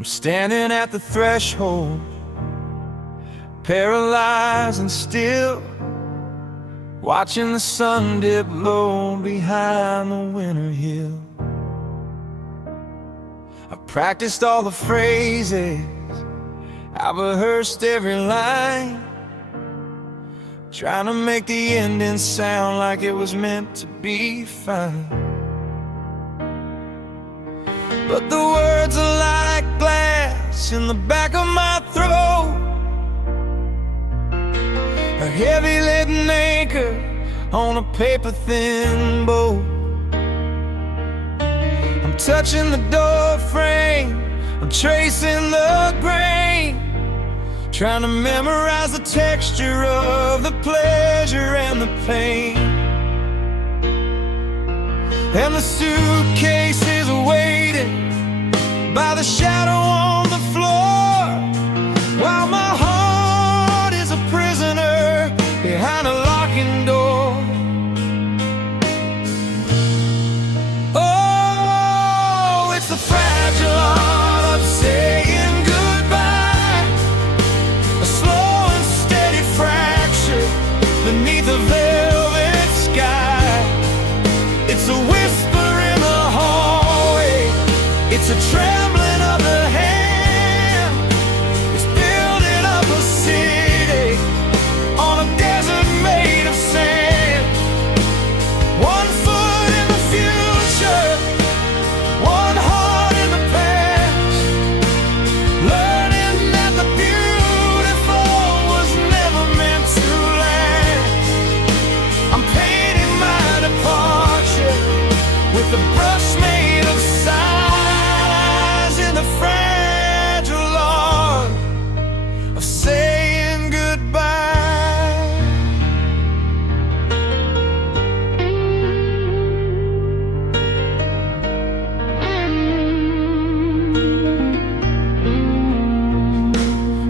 I'm standing at the threshold, paralyzed and still, watching the sun dip low behind the winter hill. I practiced all the phrases, I rehearsed every line, trying to make the ending sound like it was meant to be fine. But the words are like glass in the back of my throat, a heavy leaden anchor on a paper-thin boat. I'm touching the door frame, I'm tracing the grain, trying to memorize the texture of the pleasure and the pain. And the suitcase is waiting by the shadow on the floor, while my heart is a prisoner behind a locking door. Oh, it's the fragile art of saying goodbye, a slow and steady fracture beneath a velvet sky. It's a whisper in the hallway, it's a trembling of the hand, it's building up a city on a desert made of sand. One foot in the future, one heart in the past, learning that the beautiful was never meant to last. I'm painting my departure with a brush made of sighs in the fragile art of saying goodbye.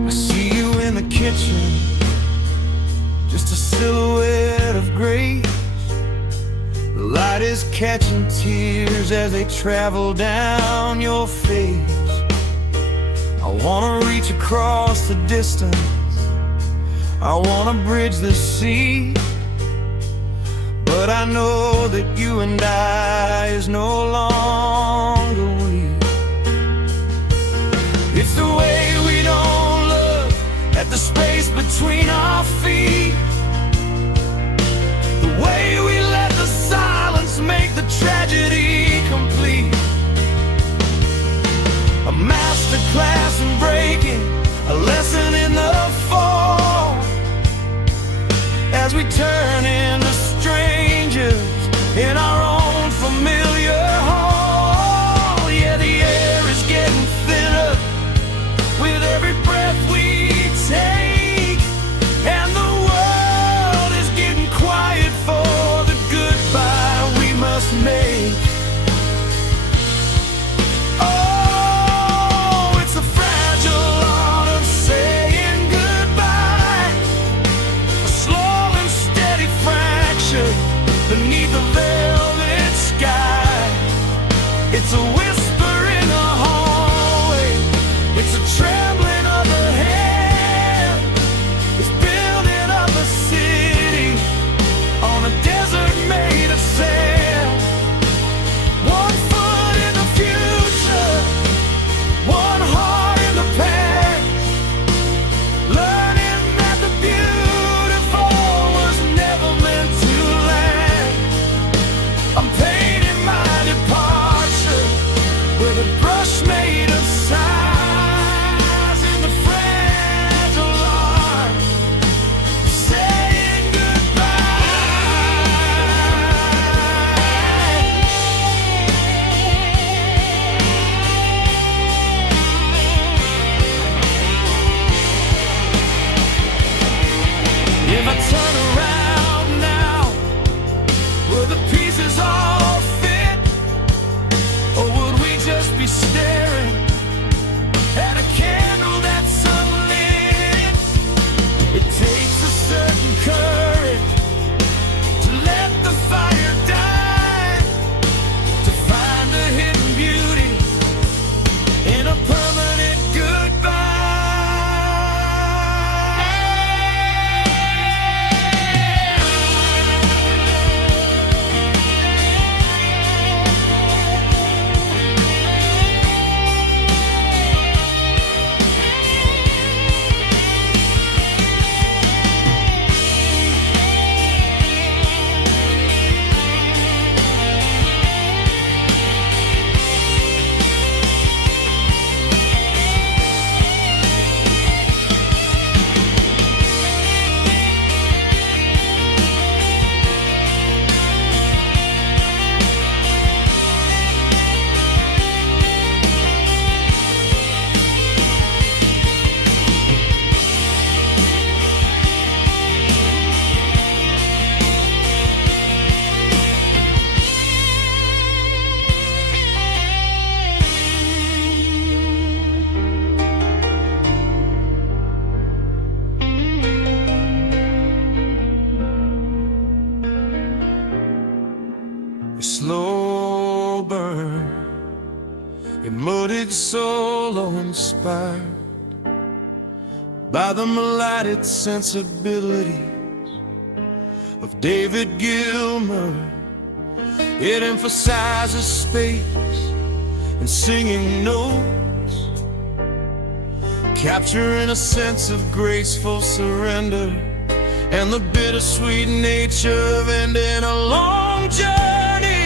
I see you in the kitchen, just a silhouette of grace. The light is catching tears as they travel down your face. I wanna reach across the distance, I wanna bridge the sea, but I know that you and I is no longer we. It's the way we don't look at the space between our feet, the way we let the silence make the tragedy complete. A masterclass in breaking, a lesson in the fall, as we turn into strangers in our own familiar hall. Yeah, the air is getting thinner with every breath we take, and the world is getting quiet for the goodbye we must make. Oh, it's a fragile art of saying goodbye, a slow and steady fracture beneath a velvet sky. It's a whisper in the hallway, it's a trembling of the hand, it's building up a city on a desert made of sand. One foot in the future, one heart in the past, learning that the beautiful was never meant to last. I'm painting my departure with a brush made of sighs in the fragile art of saying goodbye. If I turn around now, will the pieces all fit? Or would we just be staring at a candle that's unlit? It takes a certain courage to let the fire die, to find the hidden beauty in a permanent inspired by the melodic sensibilities of David Gilmour. It emphasizes space and singing notes, capturing a sense of graceful surrender and the bittersweet nature of ending a long journey.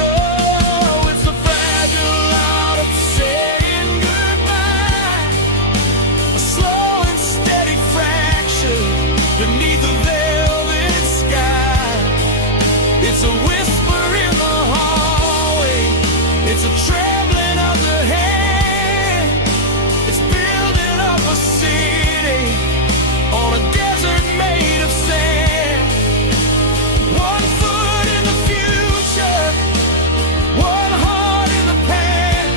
Oh, it's the fragile art of saying goodbye, a slow and steady fraction beneath the velvet sky. It's a whisper in the hallway, it's a trembling of the hand, it's building up a city on a desert made of sand. One foot in the future, one heart in the past,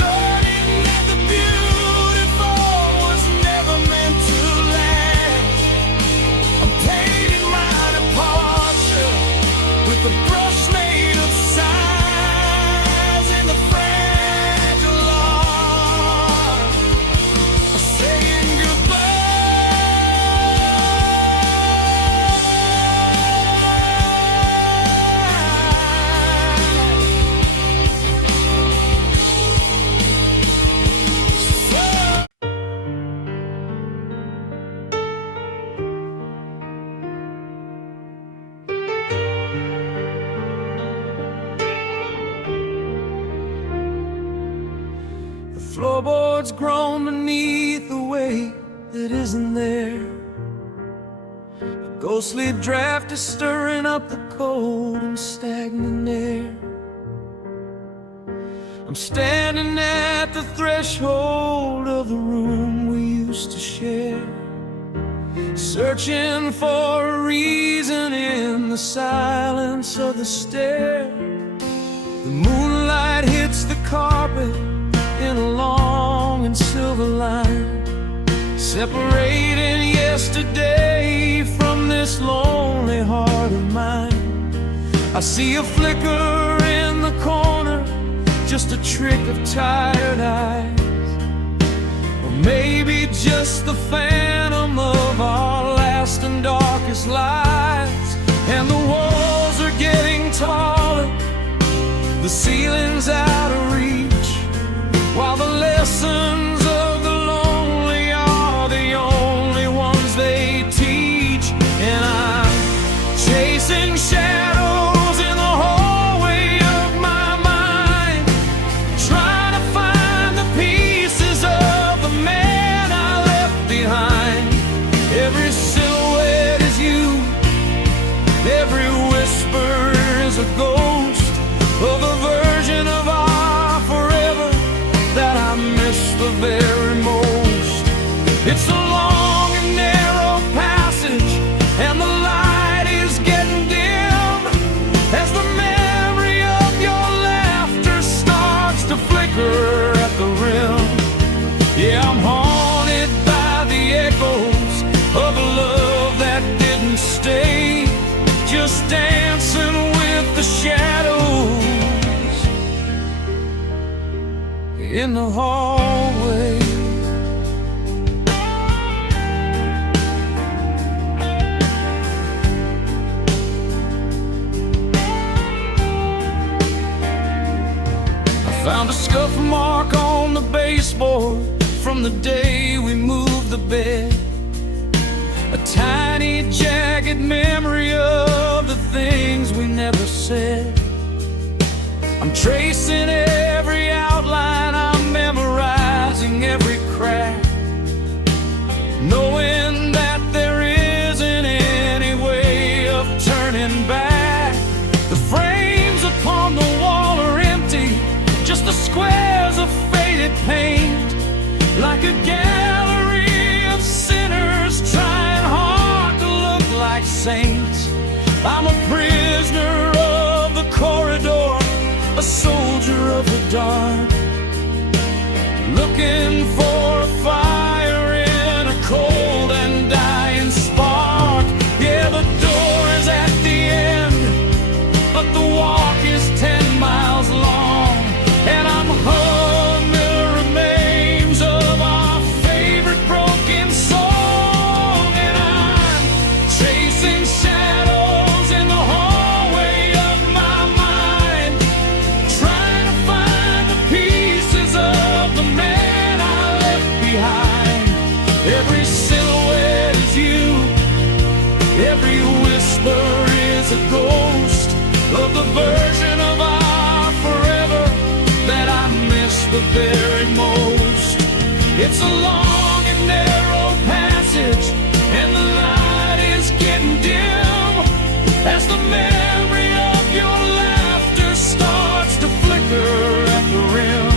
learning that the beautiful was never meant to last. I'm painting my departure with a brush made of sighs in the fragile art of saying goodbye. The floorboards groan beneath the weight that isn't there. The ghostly draft is stirring up the cold and stagnant air. I'm standing at the threshold of the room we used to share, searching for a reason in the silence of the stair. The moonlight hits the carpet in a long and silver line, separating yesterday from this lonely heart of mine. I see a flicker in the corner, just a trick of tired eyes, or maybe just the phantom of our last and darkest lies. And the walls are getting taller, the ceiling's out of reach, while the lessons of the lonely are the only ones they teach. And I'm chasing shadows in the hallway of my mind, trying to find the pieces of the man I left behind. Every silhouette is you, every whisper is a ghost of a version of our forever that I miss the very most. It's a long and narrow passage, and the light is getting dim as the memory of your laughter starts to flicker at the rim. Yeah, I'm haunted by the echoes of a love that didn't stay, just dancing with the shadows in the hallway. I found a scuff mark on the baseboard from the day we moved the bed, a tiny jagged memory of the things we never said. I'm tracing every outline, I'm memorizing every crack, knowing that there isn't any way of turning back. The frames upon the wall are empty, just the squares of faded paint, like a gallery of sinners trying hard to look like saints. I'm a prisoner of the corridor, a soldier of the dark, looking for a fire in a cold and dying spark. Yeah, the door is at the end, but the walk is 10 miles long, and I'm hugged Every silhouette is you. Every whisper is a ghost of the version of our forever that I miss the very most. It's a long and narrow passage, and the light is getting dim as the memory of your laughter starts to flicker at the rim.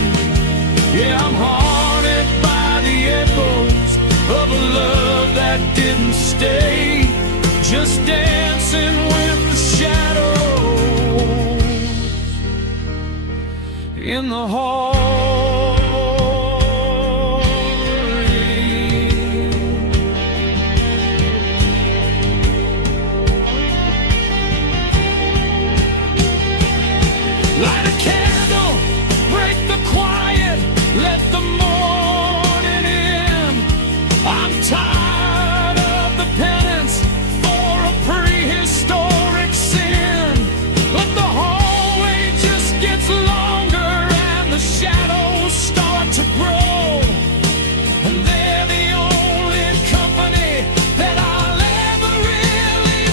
Yeah, I'm haunted by the echoes of a love that didn't stay, just dancing with the shadows in the hall. Light a candle, break the quiet, let the morning in. I'm tired of the penance for a prehistoric sin, but the hallway just gets longer and the shadows start to grow, and they're the only company that I'll ever really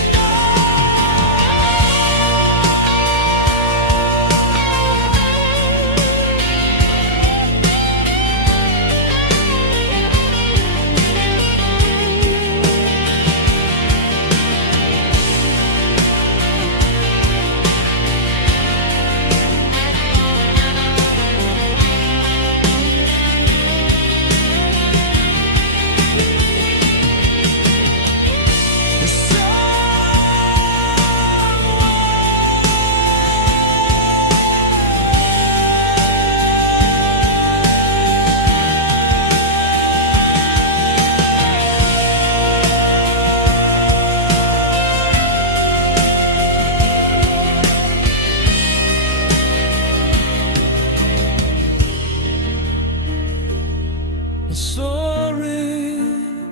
soaring,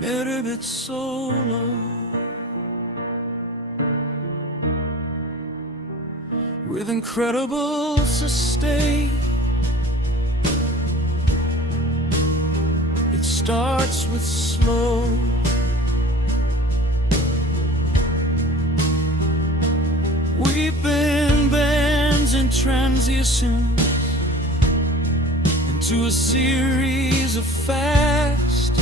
met a bit solo, with incredible sustain. It starts with slow, weeping bands in transition into a series of fast,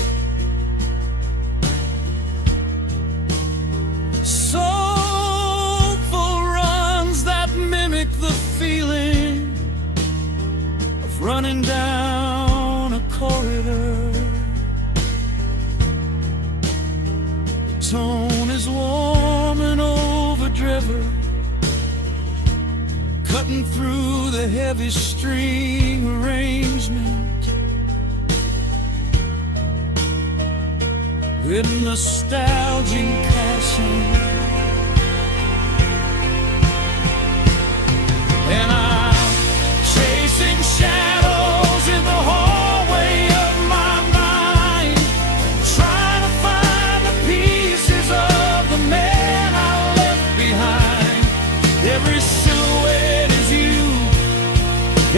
soulful runs that mimic the feeling of running down a corridor. The tone is warm and overdriven, cutting through the heavy string arrangement with nostalgic passion. And I'm chasing shadows in the hallway of my mind, trying to find the pieces of the man I left behind. Every silhouette is you,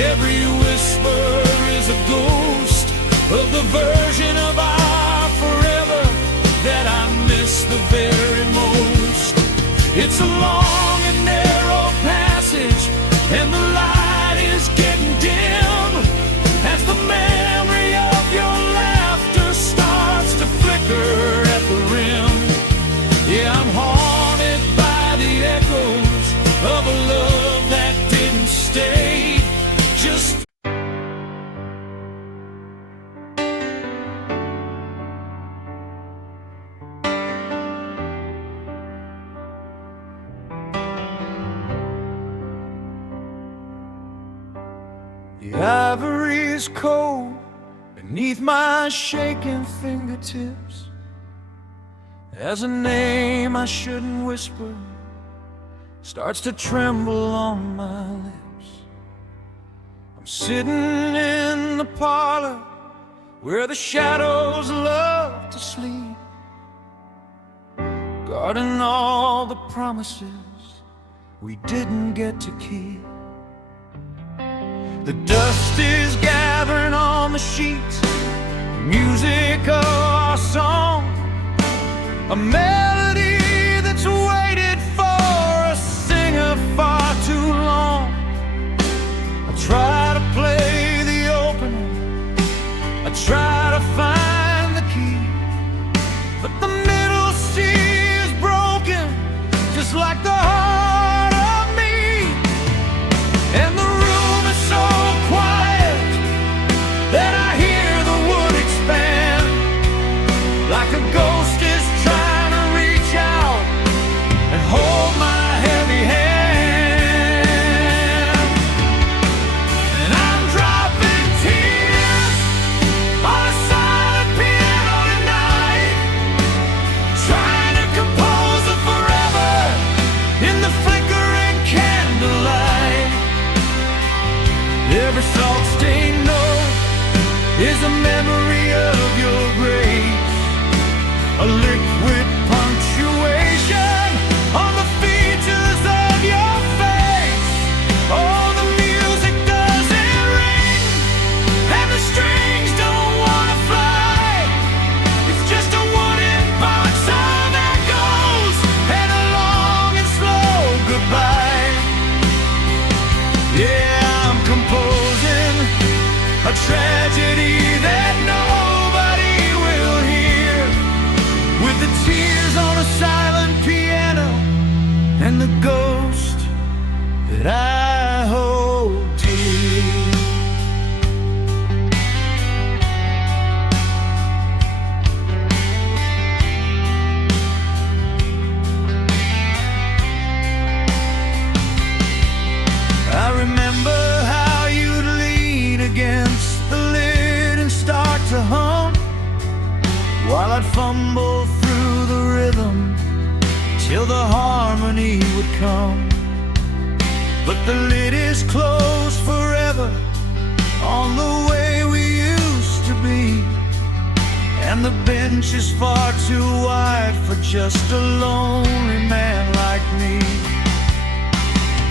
every whisper is a ghost of the version of our forever that I miss the very most. It's a long and narrow passage, and the light is getting dim as the memory of your laughter starts to flicker at the rim. Yeah, I'm haunted by the echoes of a love that didn't stay, just the ivory is cold beneath my shaking fingertips as a name I shouldn't whisper starts to tremble on my lips. I'm sitting in the parlor where the shadows love to sleep, guarding all the promises we didn't get to keep. The dust is gathering on the sheets, music of our song, a melody that's waited for a singer far too long. I try to play the opening, I try to find the key, but the middle C is broken, just like the heart of me. And the room is so quiet that I hear the wood expand, like a ghost is trying to reach out and hold my heavy hand. And I'm dropping tears on a silent piano tonight, trying to compose a forever in the flickering candlelight. Every salt-stained note is a memory of your grace, a liquid punctuation on the features of your face. Oh, the music doesn't ring, and the strings don't wanna fly. It's just a wooden box of echoes and a long and slow goodbye. Yeah, I'm composing a tragedy that nobody will hear, with the tears on a silent piano and the ghost that I hold dear. I remember how you'd lean against the lid and start to hum, while I'd fumble through the rhythm till the harmony would come. But the lid is closed forever on the way we used to be, and the bench is far too wide for just a lonely man like me.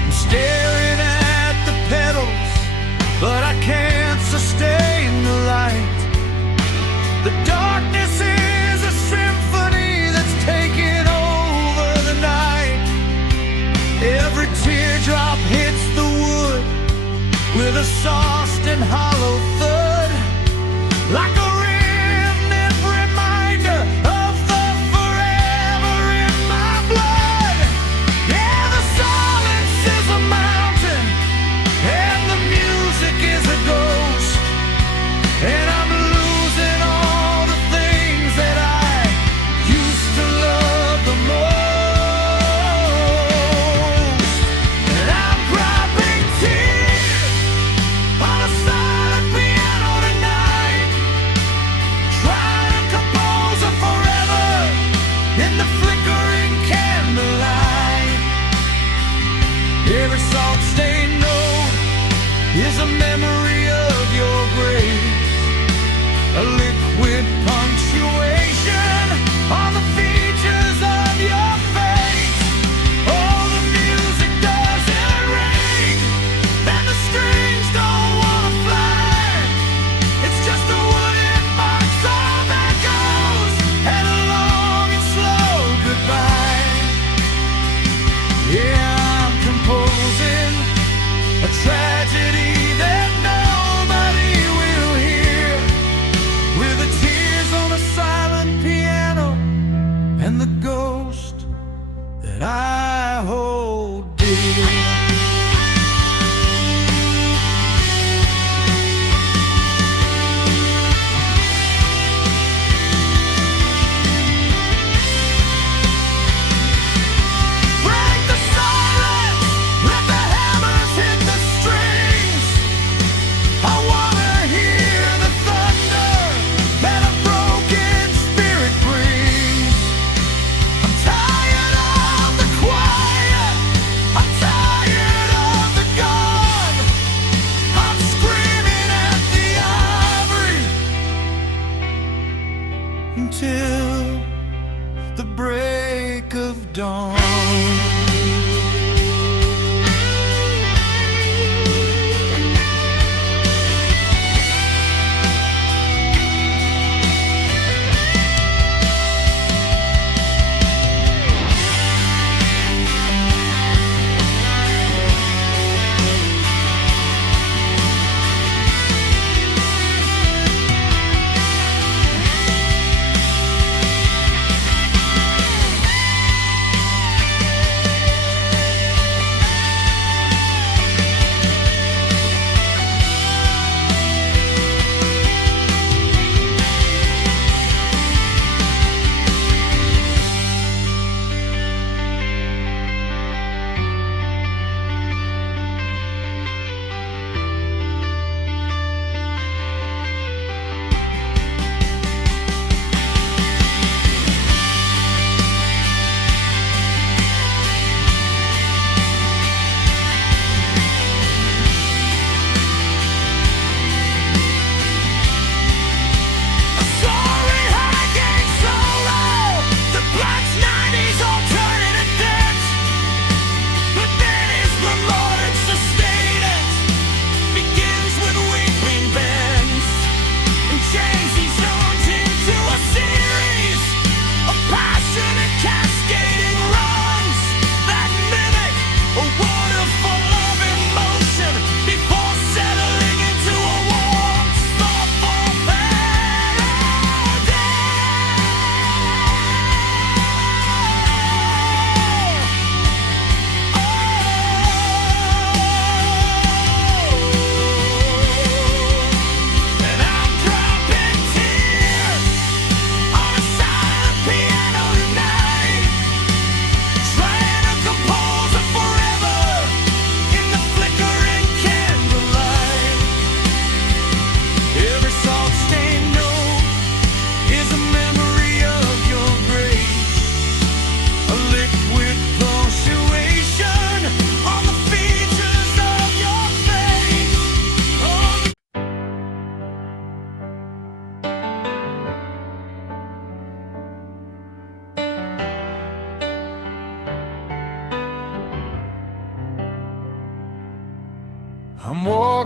I'm staring at the pedals, but I can't sustain the light. The darkness is a symphony that's taking over the night. Every teardrop hits the wood with a soft and hollow thud, like a rhythmic reminder of the forever in my blood. Yeah, the silence is a mountain, and the music is a ghost, and I'm losing all the things that I used to love the most. And I'm dropping tears on a silent piano tonight, trying to compose a forever in the flickering candlelight. Every salt-stained note is a memory of your grace, a liquid punctuation on the features of your face. Oh, the music doesn't ring, and the strings don't wanna fly. It's just a wooden box of echoes and a long and slow goodbye. Yeah, I'm composing a tragedy that nobody will hear, with the tears on a silent piano and the ghost that I hold dear. Break the silence, let the hammers hit the strings. I wanna hear the thunder that a broken spirit brings. I'm tired of the quiet, I'm tired of the God. I'm screaming at the ivory until the break of dawn.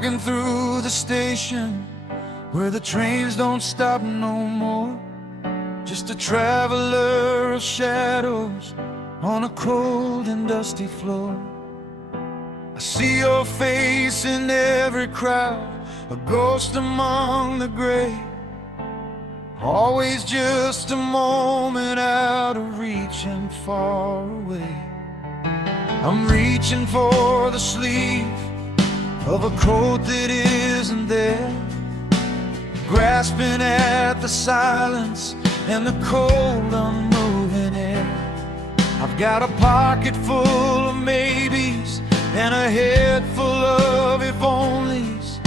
walking through the station where the trains don't stop no more. Just a traveler of shadows on a cold and dusty floor. I see your face in every crowd, a ghost among the gray. Always just a moment out of reach and far away. I'm reaching for the sleeve of a coat that isn't there, grasping at the silence and the cold unmoving air. I've got a pocket full of maybes and a head full of if onlys,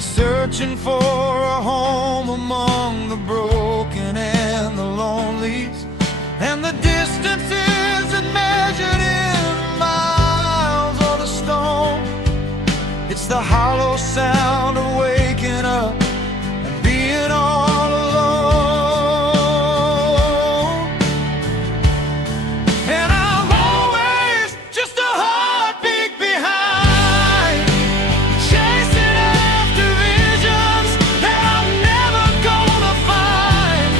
searching for a home among the broken and the lonelies. And the distance isn't measured in miles or the stone. It's the hollow sound of waking up and being all alone. And I'm always just a heartbeat behind, chasing after visions that I'm never gonna find.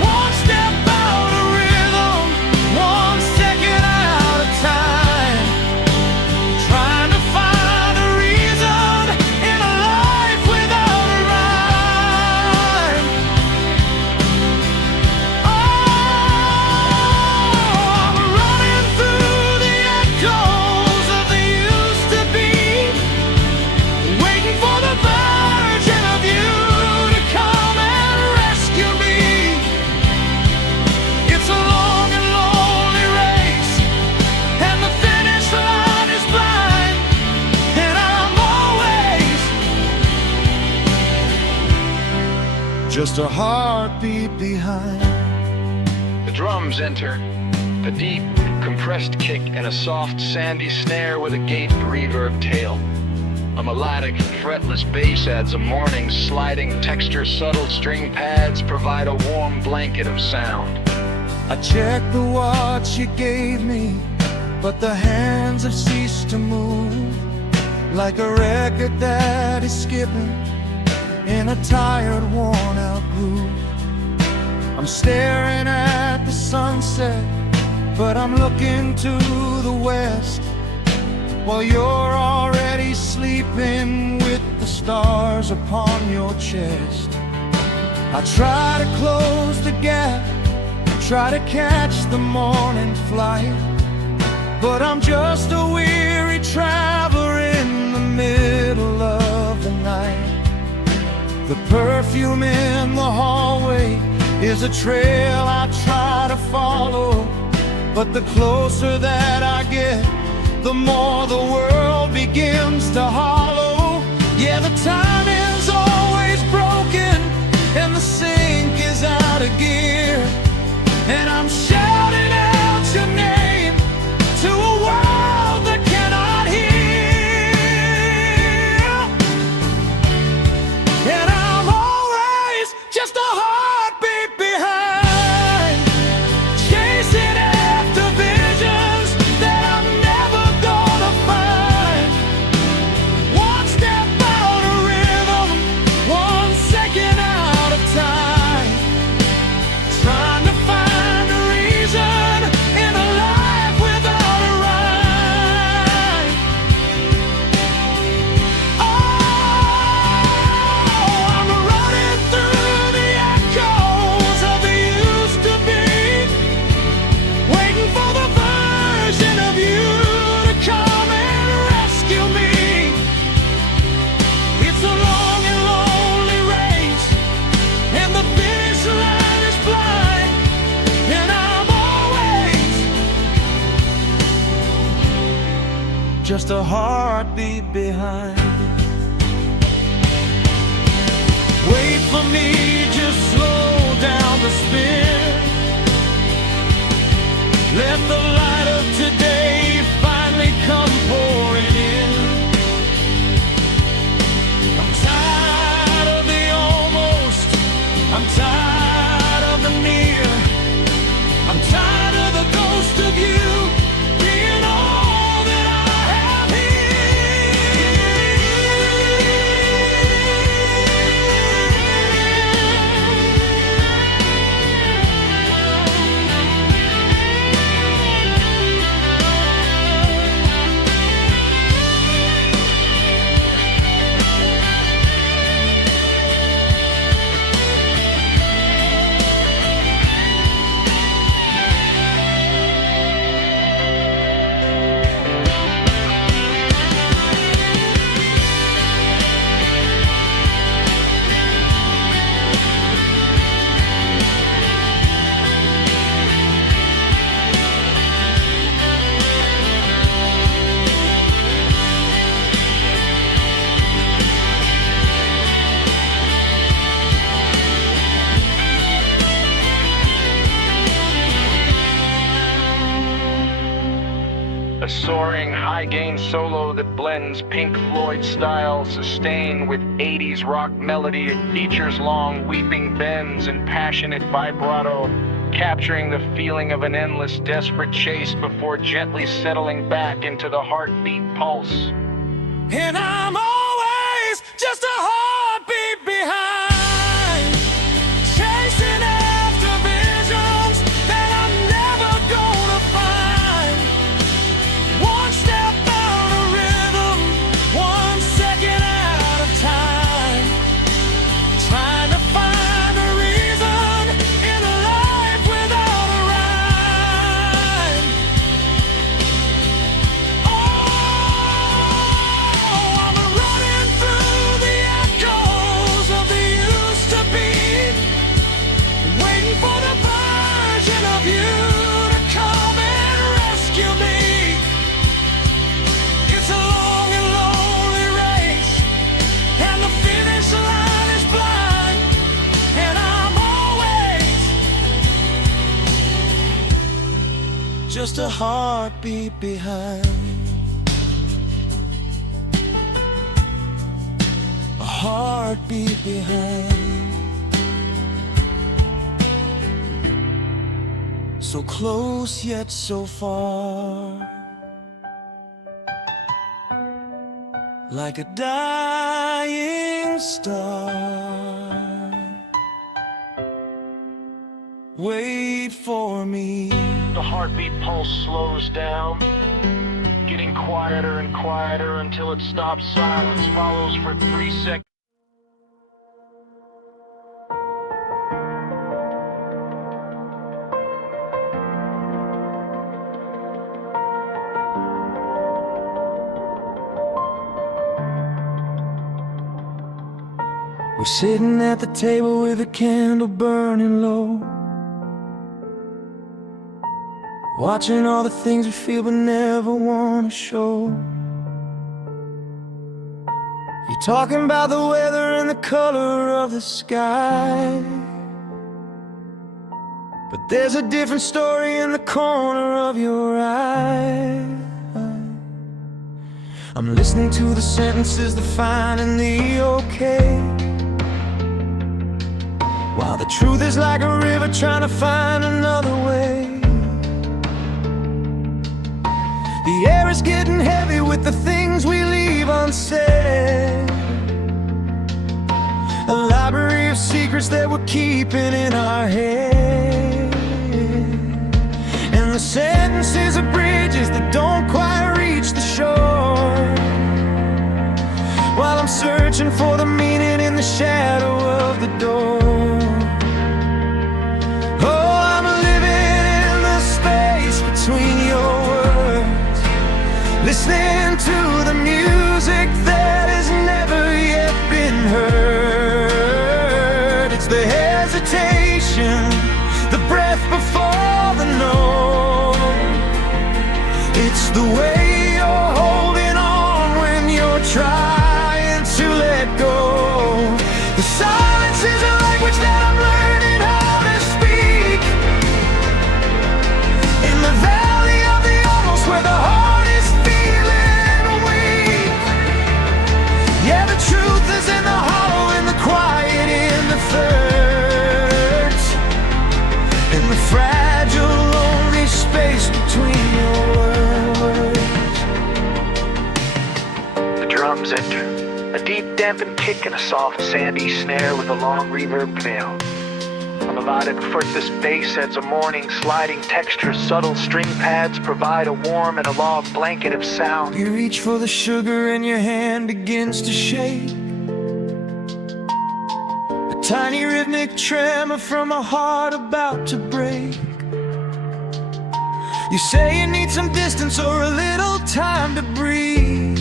One step out of rhythm, 1 second out of time, trying to find a reason in a life without a rhyme. Oh, I'm running through the echoes of the used to be, waiting for the version of you to come and rescue me. It's a long and lonely race, and the finish line is blind, and I'm always just a heartbeat behind. The drums enter, a deep, compressed kick and a soft, sandy snare with a gate reverb tail. A melodic, fretless bass adds a morning, sliding texture. Subtle string pads provide a warm blanket of sound. I checked the watch you gave me, but the hands have ceased to move, like a record that is skipping in a tired, worn-out groove. I'm staring at the sunset, but I'm looking to the west, while you're already sleeping with the stars upon your chest. I try to close the gap, try to catch the morning flight, but I'm just a weary traveler in the middle of the night. The perfume in the hallway is a trail I try to follow, but the closer that I get, the more the world begins to hollow. Yeah, the timing's always broken and the sink is out of gear, and I'm shouting out your name to a world that cannot hear. And I'm always just a heartbeat behind, chasing after visions that I'm never gonna find. One step out of rhythm, 1 second out of time, trying to find a reason in a life without a rhyme. Oh, I'm running through the echoes of the used to be, waiting for the version of you to come and rescue me. It's a long and lonely race, and the finish line is blind, and I'm always just a heartbeat behind. Wait for me, just slow down the spin. Let the light of today finally come pouring in. I'm tired of the almost, I'm tired of the near, I'm tired of the ghost of you being all that I have here. soaring, high-gain solo that blends Pink Floyd style sustain with 80s rock melody. It features long weeping bends and passionate vibrato, capturing the feeling of an endless, desperate chase before gently settling back into the heartbeat pulse. And I'm always just a heartbeat behind, chasing after visions that I'm never gonna find. One step out of rhythm, 1 second out of time, trying to find a reason in a life without a rhyme. Oh, I'm running through the echoes of the used to be, waiting for the version of you to come and rescue me. It's a long and lonely race, and the finish line is blind, and I'm always just a heartbeat behind. A heartbeat behind. So close yet so far, like a dying star. Wait for me. The heartbeat pulse slows down, getting quieter and quieter until it stops. Silence follows for 3 seconds. We're sitting at the table with a candle burning low, watching all the things we feel but never want to show. You're talking about the weather and the color of the sky, but there's a different story in the corner of your eye. I'm listening to the sentences, the fine and the okay, while the truth is like a river trying to find another way. The air is getting heavy with the things we leave unsaid, a library of secrets that we're keeping in our head. And the sentences are bridges that don't quite reach the shore, while I'm searching for the meaning in the shadow of the door. Oh, I'm living in the space between your words, listening to the music that has never yet been heard. It's the hesitation, the breath before the no. It's the way you're holding on when you're trying to let go. The silence is a language that I'm learning how to speak, in the valley of the almost where the heart is feeling weak. Yeah, the truth is in the hollow, in the quiet, in the thirds, in the fragile, lonely space between your words. The drums enter, a deep dampened kick and a soft sandy snare with a long reverb tail. A melodic fretless bass adds a morning sliding texture. Subtle string pads provide a warm and a long blanket of sound. You reach for the sugar and your hand begins to shake, a tiny rhythmic tremor from a heart about to break. You say you need some distance or a little time to breathe,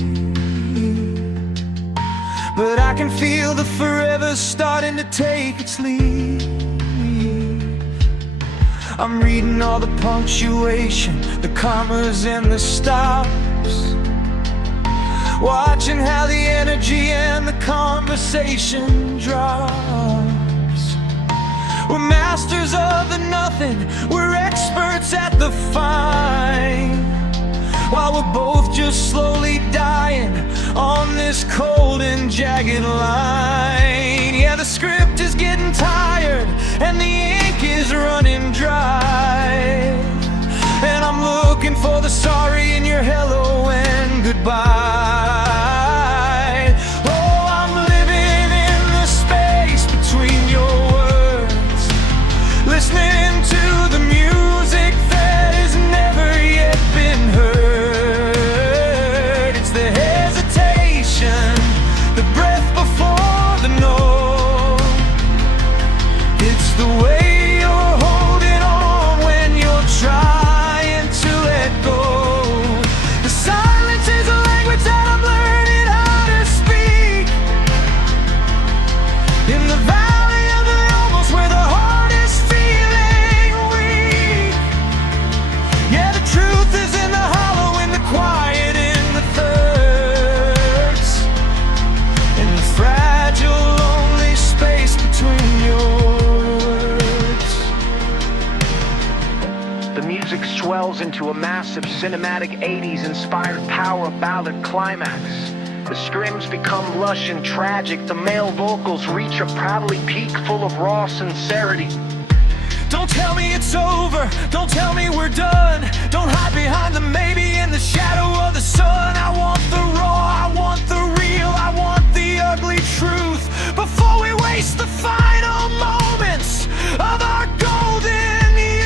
but I can feel the forever starting to take its lead. I'm reading all the punctuation, the commas and the stops, watching how the energy and the conversation drops. We're masters of the nothing, we're experts at the fine. while we're both just slowly dying on this cold and jagged line. Yeah, the script is getting tired and the ink is running dry, and I'm looking for the sorry in your hello and goodbye. Oh, I'm living in the space between your words, listening to the music that has never yet been heard. It's the hesitation, the breath before the no. It's the way you're holding on when you're trying to let go. The silence is a language that I'm learning how to speak. In the valley of the almost, where the heart is feeling weak. Yeah, the truth is in the hollow, in the quiet, in the thirds, in the fragile, lonely space between your words. The music swells into a massive cinematic 80s inspired power ballad climax. The strings become lush and tragic. The male vocals reach a proudly peak full of raw sincerity. Don't tell me it's over, don't tell me we're done. Don't hide behind the maybe in the shadow of the sun. I want the raw, I want the real, I want the ugly truth before we waste the final moments of our golden youth.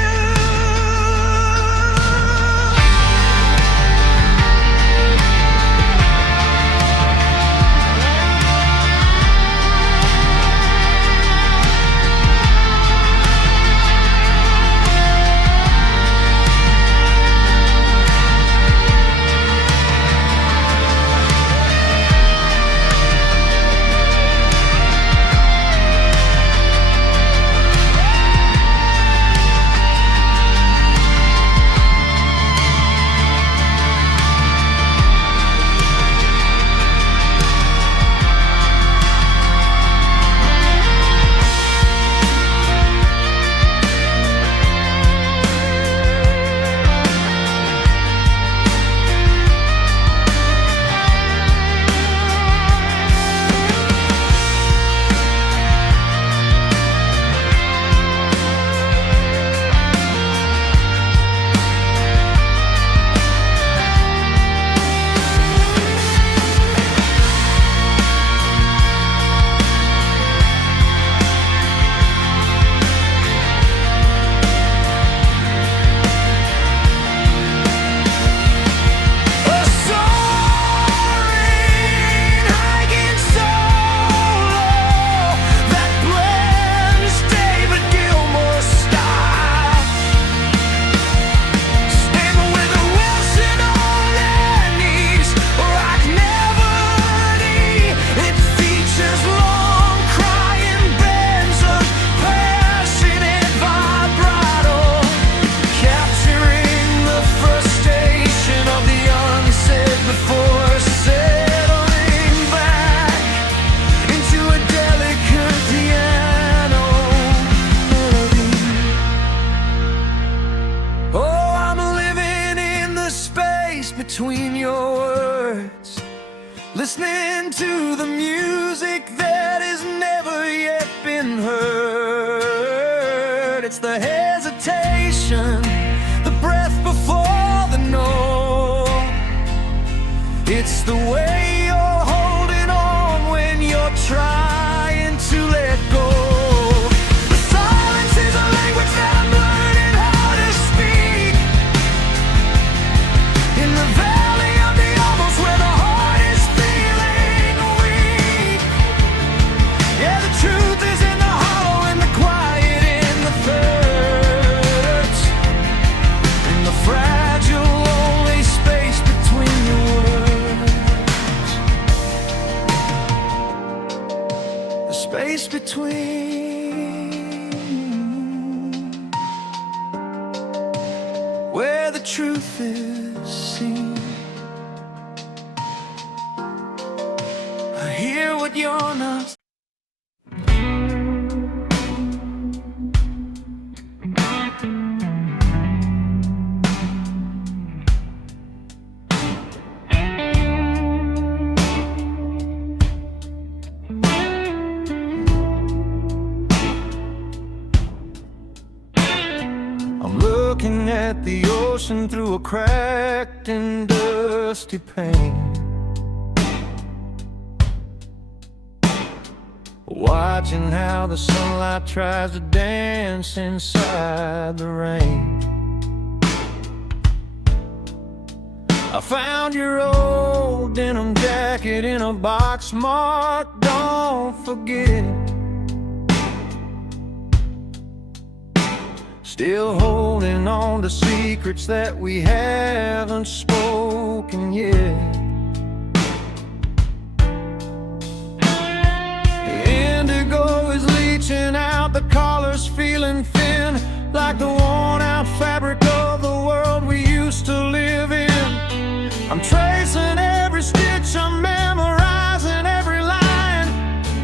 Between your words, listening to the music that has never yet been heard. It's the hesitation, the breath before the no. It's the way you're holding on when you're trying to let go. The silence is a language that I'm learning how to speak. In the valley of the almost, where the heart is feeling weak. Yeah, the truth is in the hollow, in the quiet, in the thirds, in the fragile, lonely space between your words. The space between where the truth is seen. I hear what you're not. at the ocean through a cracked and dusty pane. Watching how the sunlight tries to dance inside the rain. I found your old denim jacket in a box marked "Don't Forget." Still holding on to secrets that we haven't spoken yet. The indigo is leaching out, the collar's feeling thin, like the worn-out fabric of the world we used to live in. I'm tracing every stitch, I'm memorizing every line,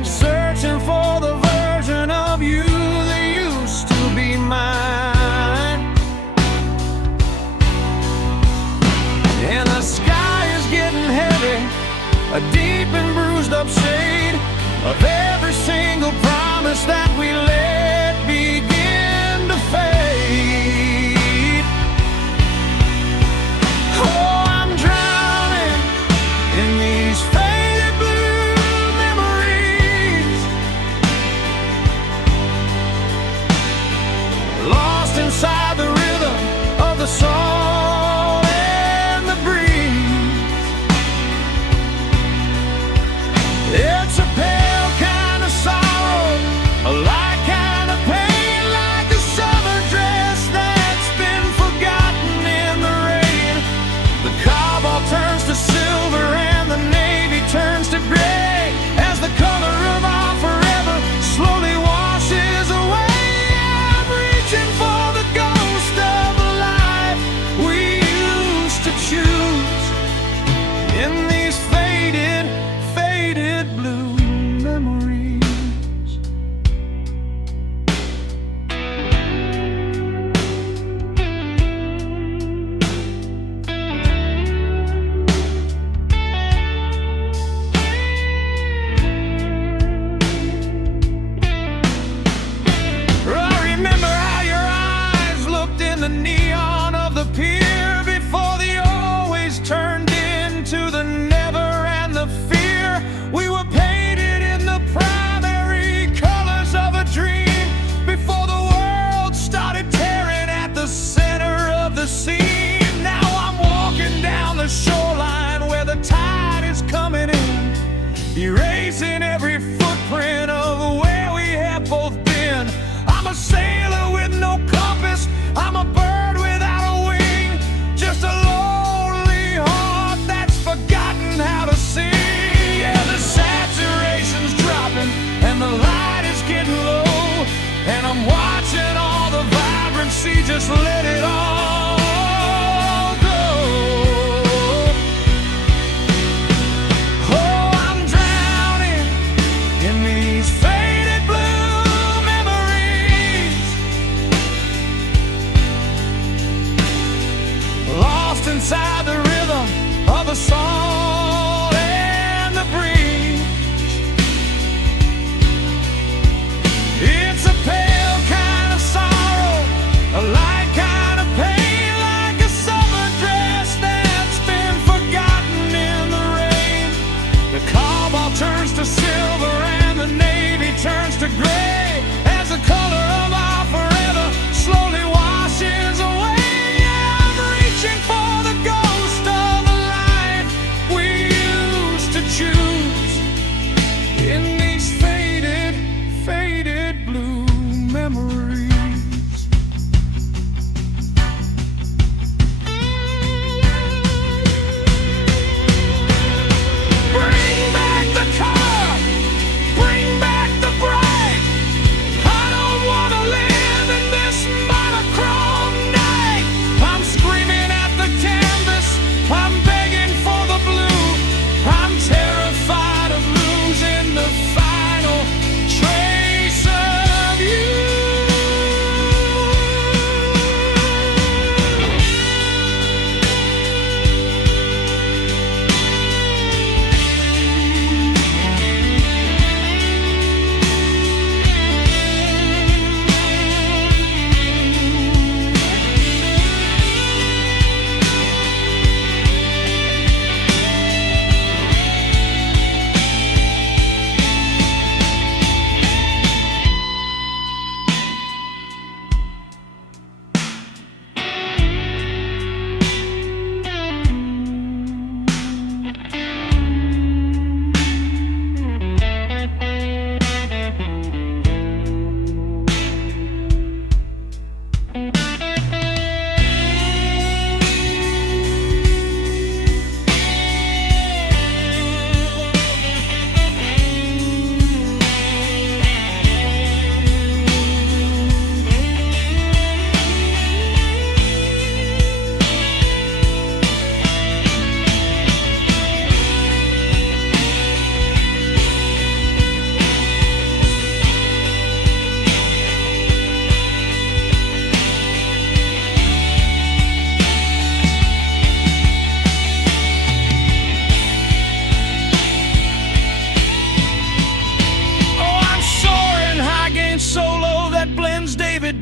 searching for the version of you that used to be mine. And the sky is getting heavy, a deep and bruised up shade of every single promise that we let begin to fade. Oh, in these faded blue memories, lost inside the rhythm of the song and the breeze. It's a pale kind of sorrow, a light kind of pain, like a summer dress that's been forgotten in the rain. The cobalt turns to silver, turns to gray as the color of our forever slowly washes away. I'm reaching for the ghost of the life we used to choose in these faded, faded blue memories. Neon of the pier before the always turned into the never and the fear. We were painted in the primary colors of a dream before the world started tearing at the center of the seam. Now I'm walking down the shoreline where the tide is coming in, erasing every footprint of where we have both been. I'm a sailor with no compass, I'm a bird without a wing, just a lonely heart that's forgotten how to sing. Yeah, the saturation's dropping and the light is getting low, and I'm watching all the vibrancy just let it all go. Oh, I'm drowning in these faded blue memories, lost inside the rhythm of the song and the breeze. It's a pale kind of sorrow, a light kind of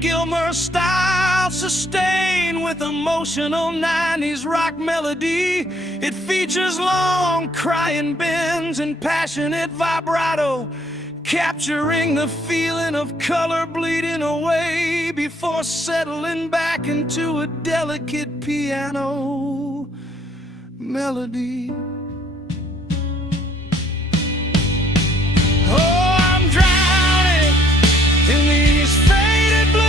Gilmer style, sustained with emotional 90s rock melody. It features long crying bends and passionate vibrato, capturing the feeling of color bleeding away before settling back into a delicate piano melody. Oh, I'm drowning in these faded blue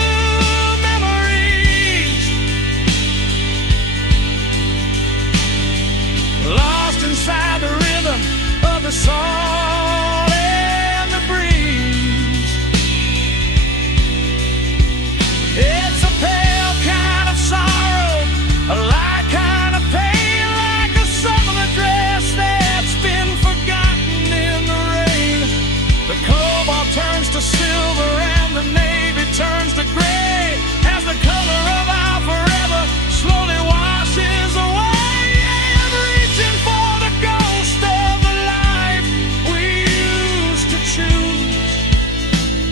memories, lost inside the rhythm of the song and the breeze. It's a pale kind of sorrow, a light kind of pain, like a summer dress that's been forgotten in the rain. The cobalt turns to silver and the navy turns to gray as the color of our forever slowly washes away. And reaching for the ghost of the life we used to choose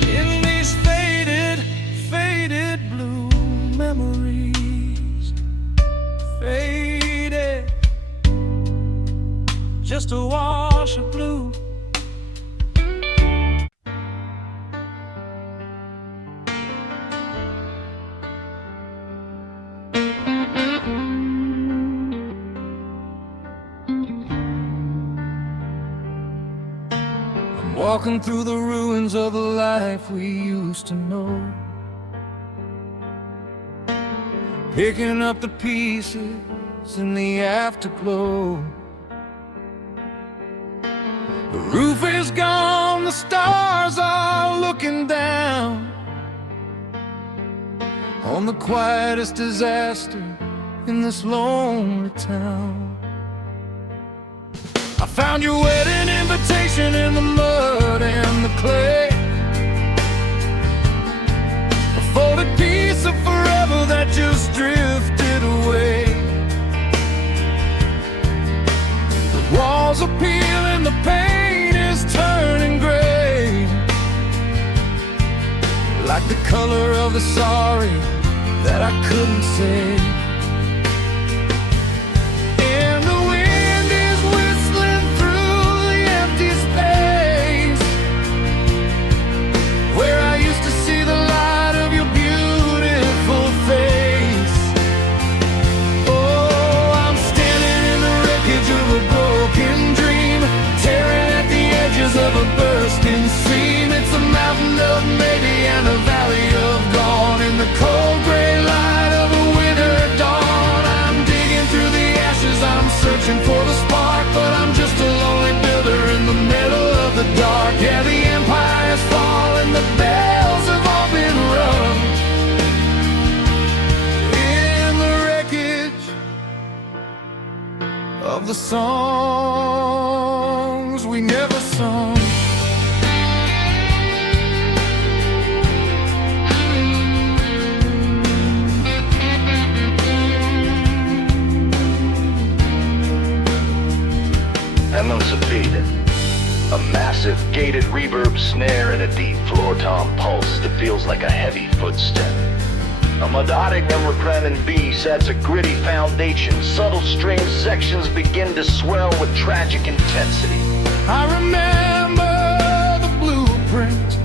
in these faded, faded blue memories. Faded, just a wash of blue. Walking through the ruins of a life we used to know, picking up the pieces in the afterglow. The roof is gone, the stars are looking down on the quietest disaster in this lonely town. I found your wedding invitation in the mud and the clay, a folded piece of forever that just drifted away. The walls are peeling, the paint is turning gray, like the color of the sorry that I couldn't say. Of a bursting seam, it's a mountain of maybe and a valley of dawn. In the cold gray light of a winter dawn, I'm digging through the ashes, I'm searching for the spark, but I'm just a lonely builder in the middle of the dark. Yeah, the empire's fallen, the bells have all been rung in the wreckage of the songs we never sung. Emancipated, a massive gated reverb snare and a deep floor tom pulse that feels like a heavy footstep. A melodic number cramming B sets a gritty foundation. Subtle string sections begin to swell with tragic intensity. I remember the blueprint,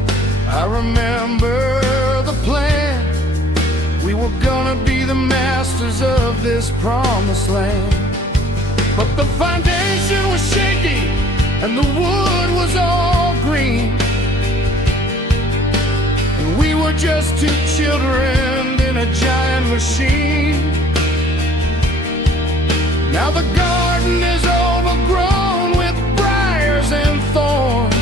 I remember the plan. We were gonna be the masters of this promised land. But the foundation was shaky and the wood was all green, and we were just two children in a giant machine. Now the garden is overgrown with briars and thorns,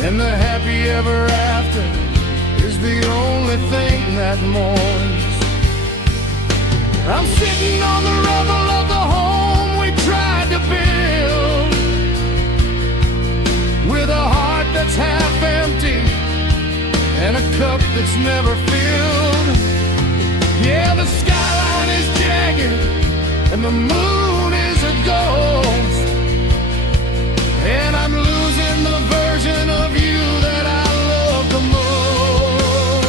and the happy ever after is the only thing that mourns. I'm sitting on the rubble of the home we tried to build, with a heart that's half empty and a cup that's never filled. Yeah, the skyline is jagged and the moon is a ghost, and I'm losing the version of you that I love the most.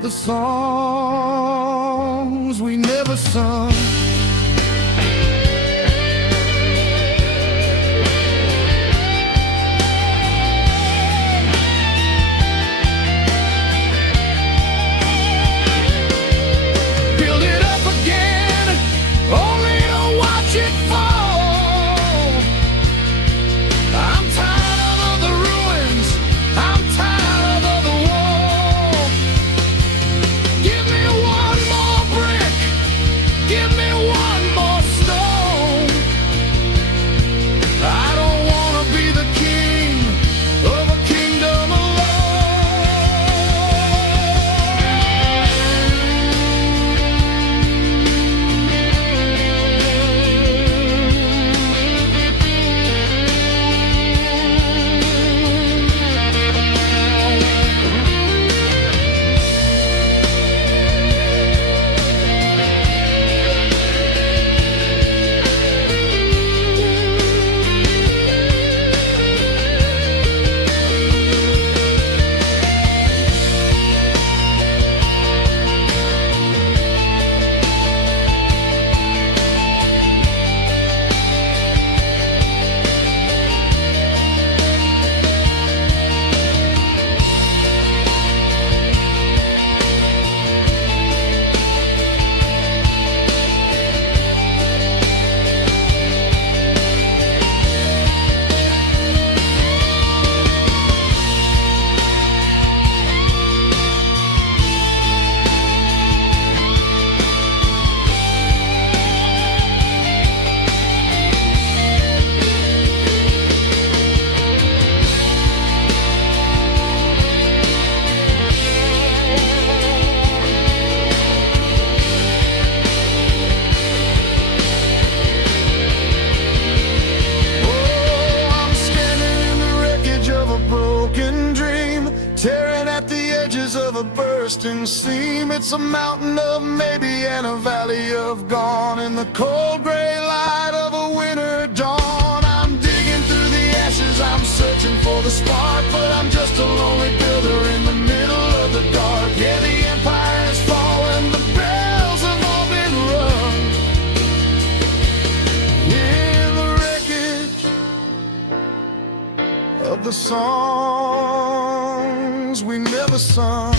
the songs we never sung. Build it up again, only to watch it fall. I'm tired of the ruins, I'm tired of the wall. Give me one more brick, give me one more stone. I don't wanna be the king of a kingdom bursting seam. It's a mountain of maybe and a valley of gone in the cold gray light of a winter dawn. I'm digging through the ashes, I'm searching for the spark, but I'm just a lonely builder in the middle of the dark. Yeah, the empire has fallen, the bells have all been rung. In the wreckage of the songs we never sung,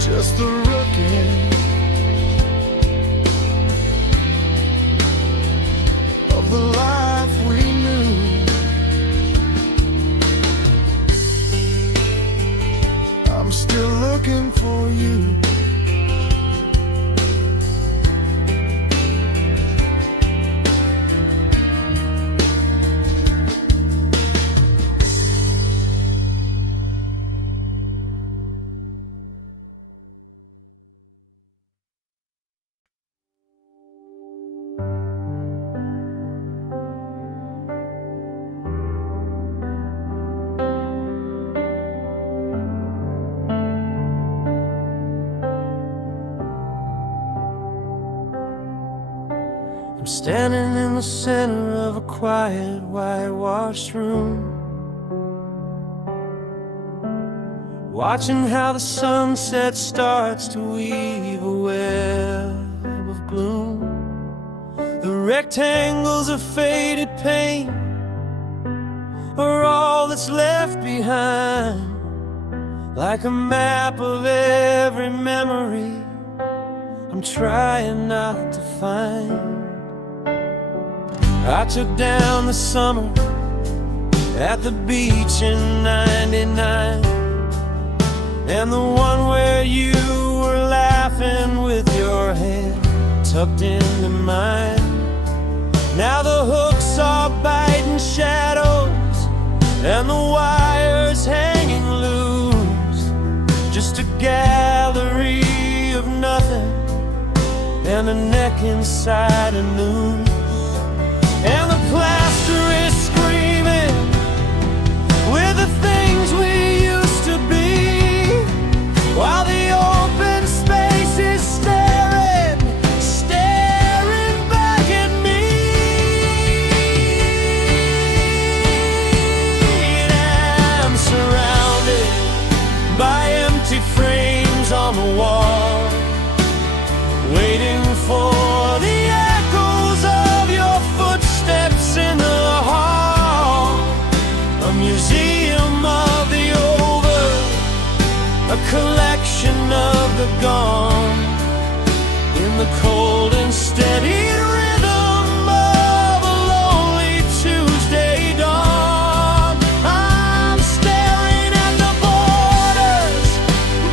just the wreckage of the life we knew. I'm still looking for you. I'm standing in the center of a quiet, whitewashed room, watching how the sunset starts to weave a web of gloom. The rectangles of faded paint are all that's left behind, like a map of every memory I'm trying not to find. I took down the summer at the beach in '99, and the one where you were laughing with your head tucked into mine. Now the hooks are biting shadows and the wires hanging loose, just a gallery of nothing and a neck inside a noose. And the plaster is screaming with the things we used to be, while the open space is staring back at me. And I'm surrounded by are gone. In the cold and steady rhythm of a lonely Tuesday dawn, I'm staring at the borders,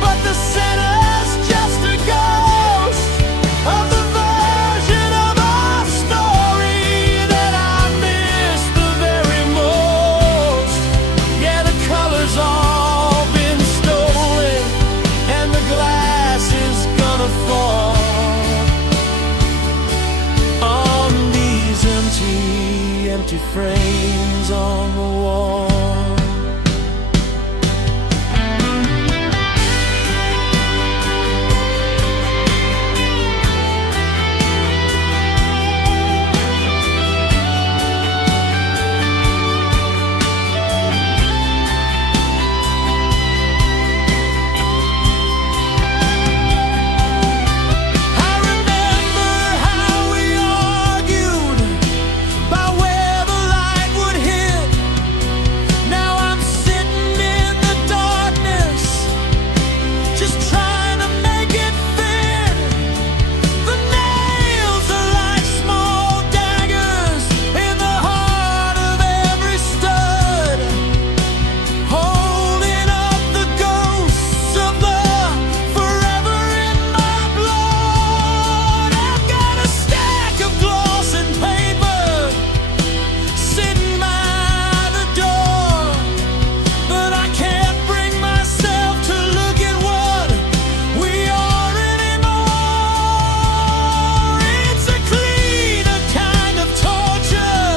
but the center's just a ghost of the version of our story that I miss the very most. Yeah, the colors all been stolen, and the glass is gonna fall on these empty frames on the wall. I remember how we argued about where the light would hit. Now I'm sitting in the darkness, just trying to make it fit. The nails are like small daggers in the heart of every stud, holding up the ghosts of the forever in my blood. I've got a stack of gloss and paper sitting by the door, but I can't bring myself to look at what we are anymore. It's a cleaner kind of torture,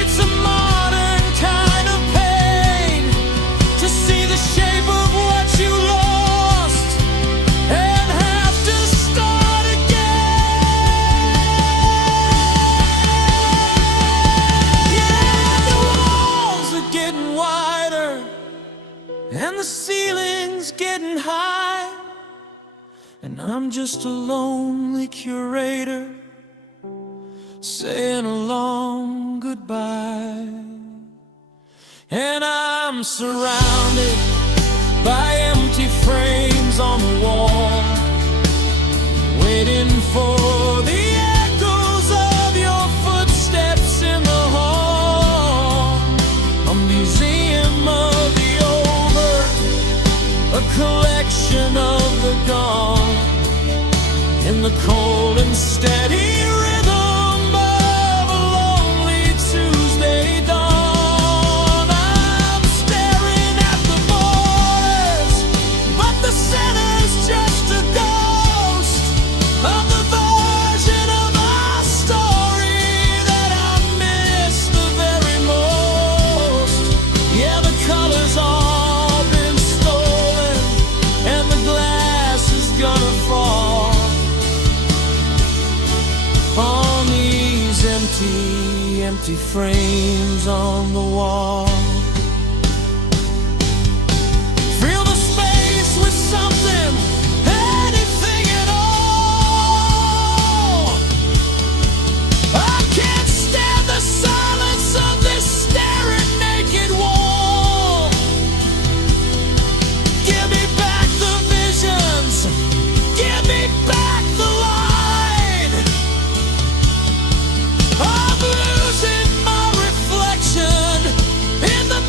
it's a modern kind of pain, to see the shape of what you lost and have to start again. Yeah, the walls are getting wider and the ceiling's getting high, and I'm just a lonely curator saying a long goodbye. And I'm surrounded by empty frames on the wall, waiting for the echoes of your footsteps in the hall. A museum of the over, a collection of the gone, in the cold and steady rhythm of a lonely Tuesday dawn. I'm staring at the borders, but the center's just a ghost of the version of our story that I miss the very most. Yeah, the colors all been stolen, and the glass is gonna fall on these empty frames on the wall. Fill the space with something, anything at all. I can't stand the silence of this staring naked wall. Give me back the visions, give me back the light. I'm losing my reflection in the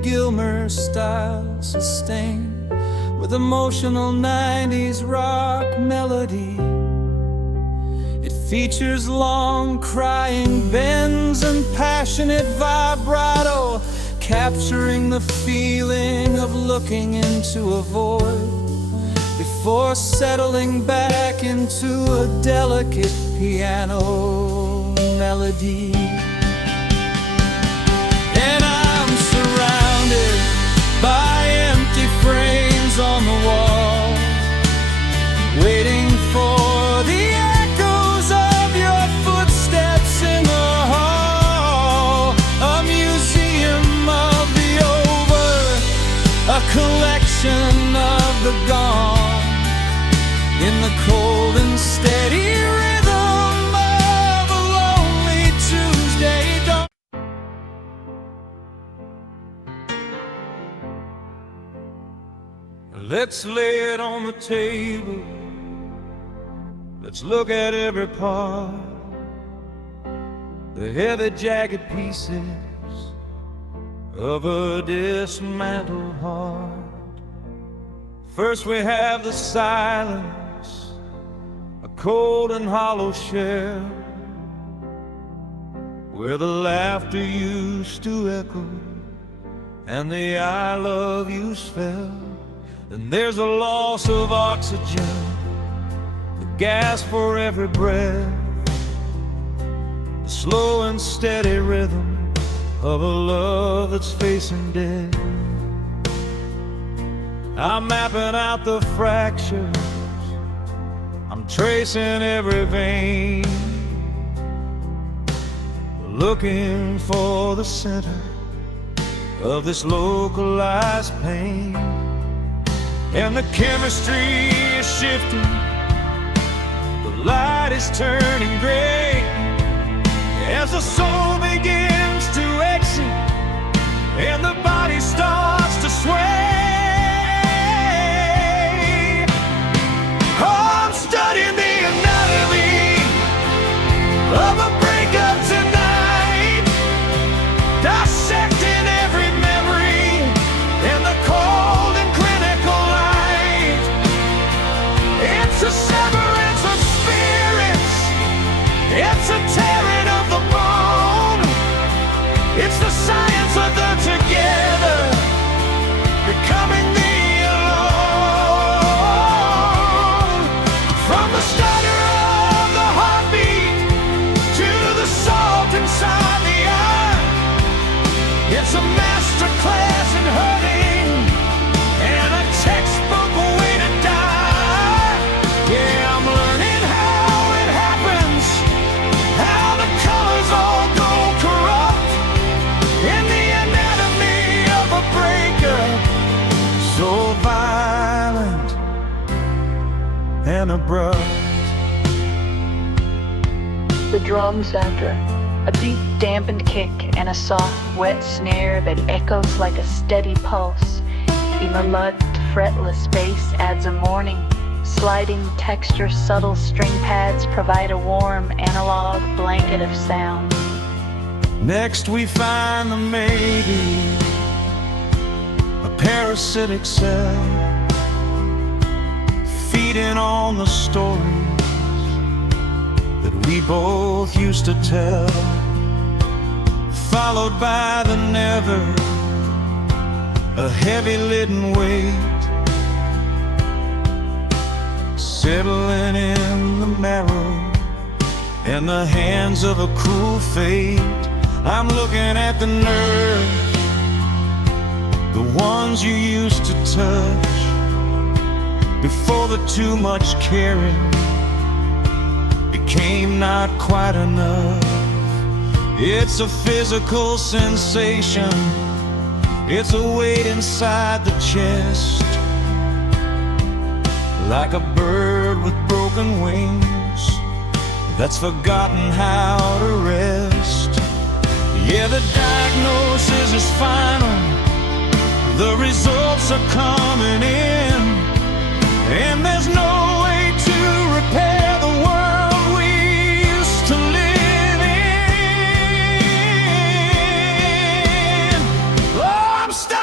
David Gilmour style sustained with emotional 90s rock melody. It features long crying bends and passionate vibrato, capturing the feeling of looking into a void before settling back into a delicate piano melody. And I'm surrounded by empty frames on the wall, waiting for the echoes of your footsteps in the hall. A museum of the over, a collection of the gone, in the cold and steady rhythm of a lonely Tuesday dawn. Let's lay it on the table. Let's look at every part, the heavy jagged pieces of a dismantled heart. First we have the silence, a cold and hollow shell, where the laughter used to echo and the I love yous fell. Then there's a loss of oxygen, the gas for every breath, the slow and steady rhythm of a love that's facing death. I'm mapping out the fractures, I'm tracing every vein, looking for the center of this localized pain. And the chemistry is shifting, the light is turning gray, as the soul begins to exit and the body starts to sway. Oh, I'm studying the anatomy of a breakup tonight, dissecting every memory in the cold and clinical light. It's a severance of spirits, it's a tearing of the bone, it's the science of the together becoming the alone. From the stutter of the heartbeat to the salt inside the eye, it's a master class in hurting and a textbook way to die. Yeah, I'm learning how it happens, how the colors all go corrupt in the anatomy of a breakup, so violent and abrupt. The drums enter, a deep dampened kick and a soft wet snare that echoes like a steady pulse. In the lugged fretless bass adds a mourning, sliding texture. Subtle string pads provide a warm analog blanket of sound. Next we find the maybe, a parasitic cell, feeding on the stories that we both used to tell, followed by the never, a heavy laden weight, settling in the marrow in the hands of a cruel fate. I'm looking at the nerves, the ones you used to touch before the too much caring became not quite enough. It's a physical sensation, it's a weight inside the chest, like a bird with broken wings that's forgotten how to rest. Yeah, the diagnosis is final, the results are coming in, and there's no way to repair the world we used to live in. Oh, I'm stuck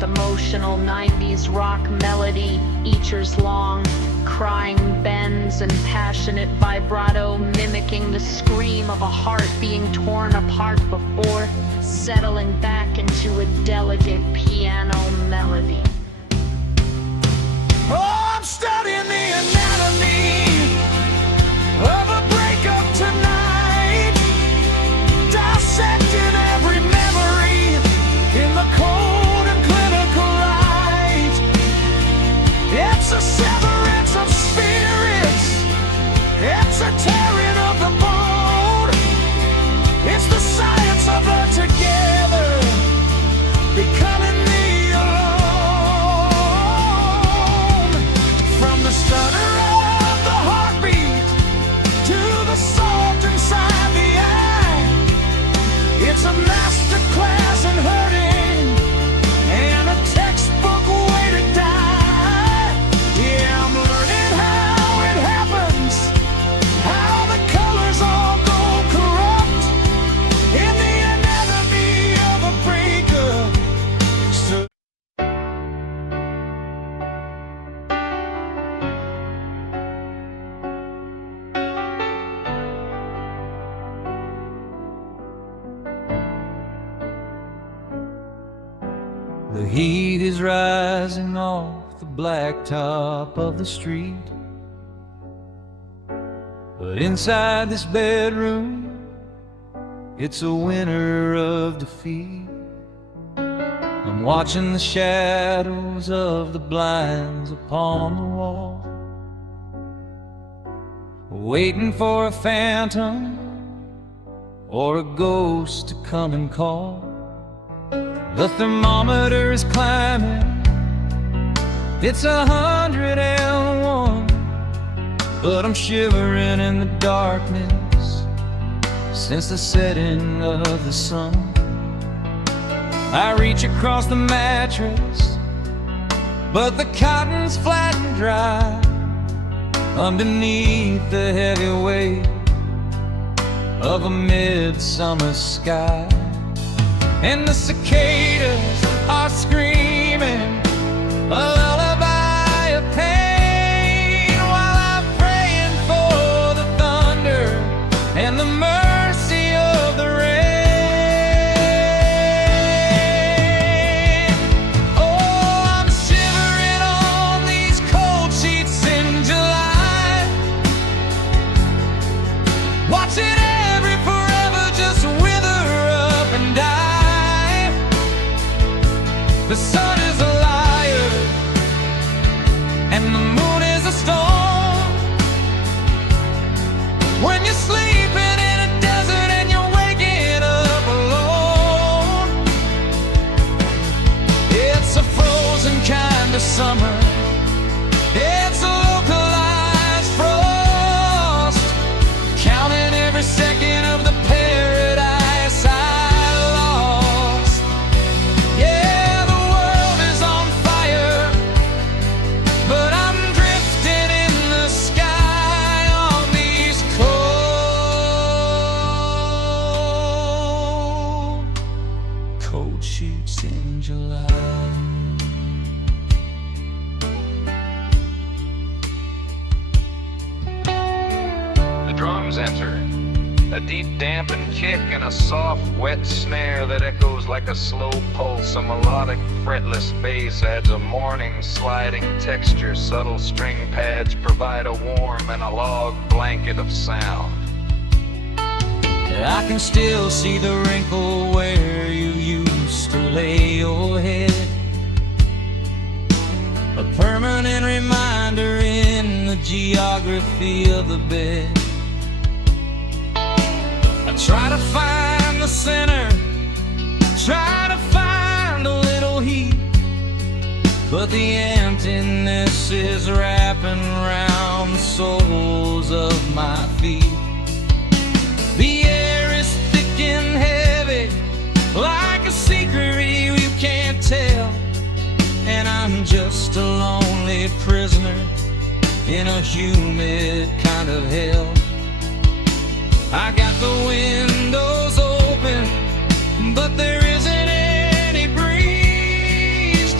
with emotional 90s rock melody, eachers long, crying bends and passionate vibrato mimicking the scream of a heart being torn apart before settling back into a delicate piano melody. Oh, I'm studying the anatomy of a breakup tonight, dissecting every memory in the cold and clinical light. It's a severance of spirits, it's a tearing of the bone, it's the science of the together becoming the alone. From the stutter of the heartbeat to the salt inside the eye, it's a master class in hurting and a textbook way to die. Yeah, I'm learning how it happens, how the colors all go corrupt in the anatomy of a breakup. So the heat is rising off the blacktop of the street, but inside this bedroom, it's a winter of defeat. I'm watching the shadows of the blinds upon the wall, waiting for a phantom or a ghost to come and call. The thermometer is climbing, it's 101, but I'm shivering in the darkness since the setting of the sun. I reach across the mattress, but the cotton's flat and dry underneath the heavy weight of a midsummer sky. And the cicadas are screaming a lullaby of pain, while I'm praying for the thunder and the mercy of the rain. Oh, I'm shivering on these cold sheets in July, watching every forever just wither up and die. The sun is a liar and the moon is a storm. When you're sleeping in a desert and you're waking up alone, it's a frozen kind of summer, it's a localized frost, counting every second of the paradise I lost. Yeah, the world is on fire, but I'm drifting in the sky on these cold sheets in July. The drums enter, a deep dampened kick and a soft wet snare that echoes like a slow pulse. A melodic fretless bass adds a morning sliding texture. Subtle string pads provide a warm analog blanket of sound. I can still see the wrinkle where you used to lay your head, a permanent reminder in the geography of the bed. I try to find the center, try to find a little heat, but the emptiness is wrapping around the soles of my feet. The air is thick and heavy, like a secret you can't tell, and I'm just a lonely prisoner in a humid kind of hell. I got the windows open, but there isn't any breeze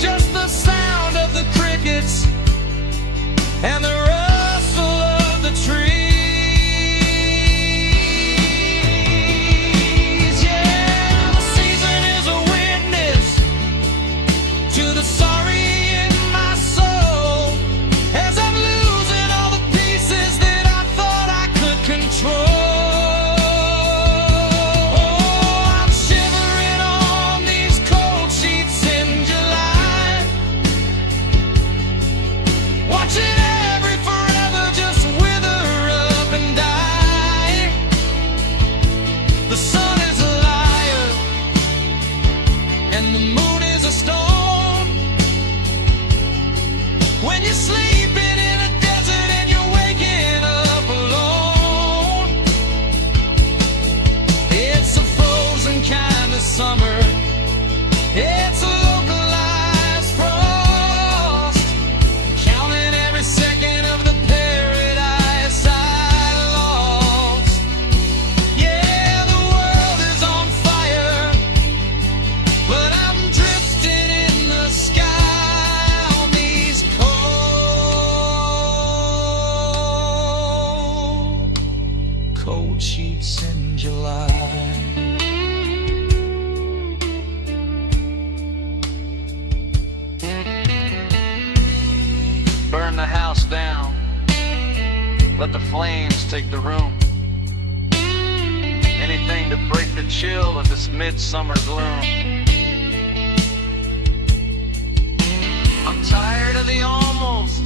cold sheets in July. Burn the house down, let the flames take the room. Anything to break the chill of this midsummer gloom. I'm tired of the almost,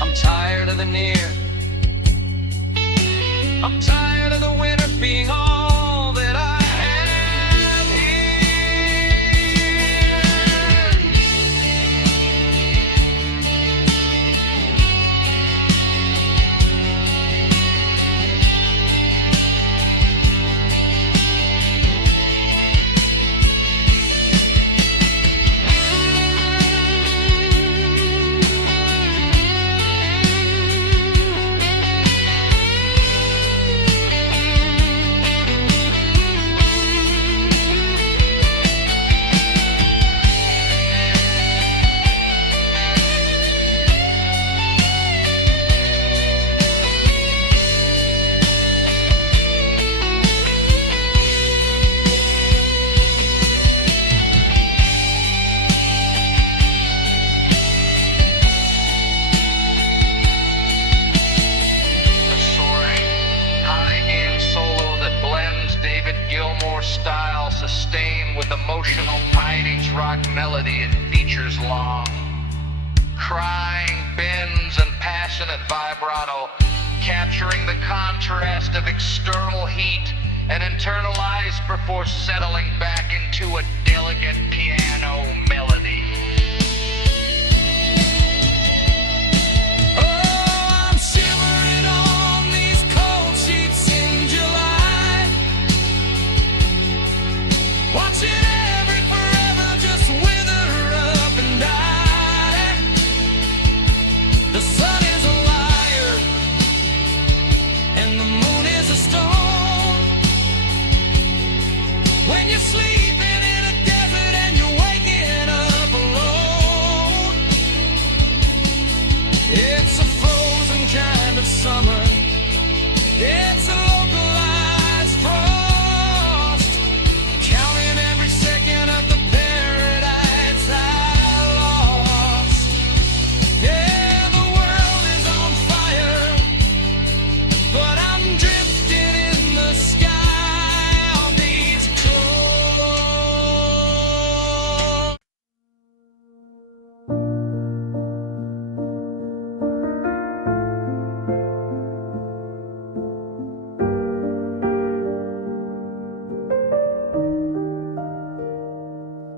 I'm tired of the near. I'm tired of the winter being all that I have here. Style sustained with emotional tidings, rock melody it features long. Crying bends and passionate vibrato, capturing the contrast of external heat and internalized before settling back into a delicate piano melody. Watching every forever just wither up and die. The sun is a liar and the moon is a stone. When you're sleeping in a desert and you're waking up alone, it's a frozen kind of summer. It's a localized frost, counting every second of the paradise I lost. Yeah, the world is on fire, but I'm drifting in the sky on these clothes.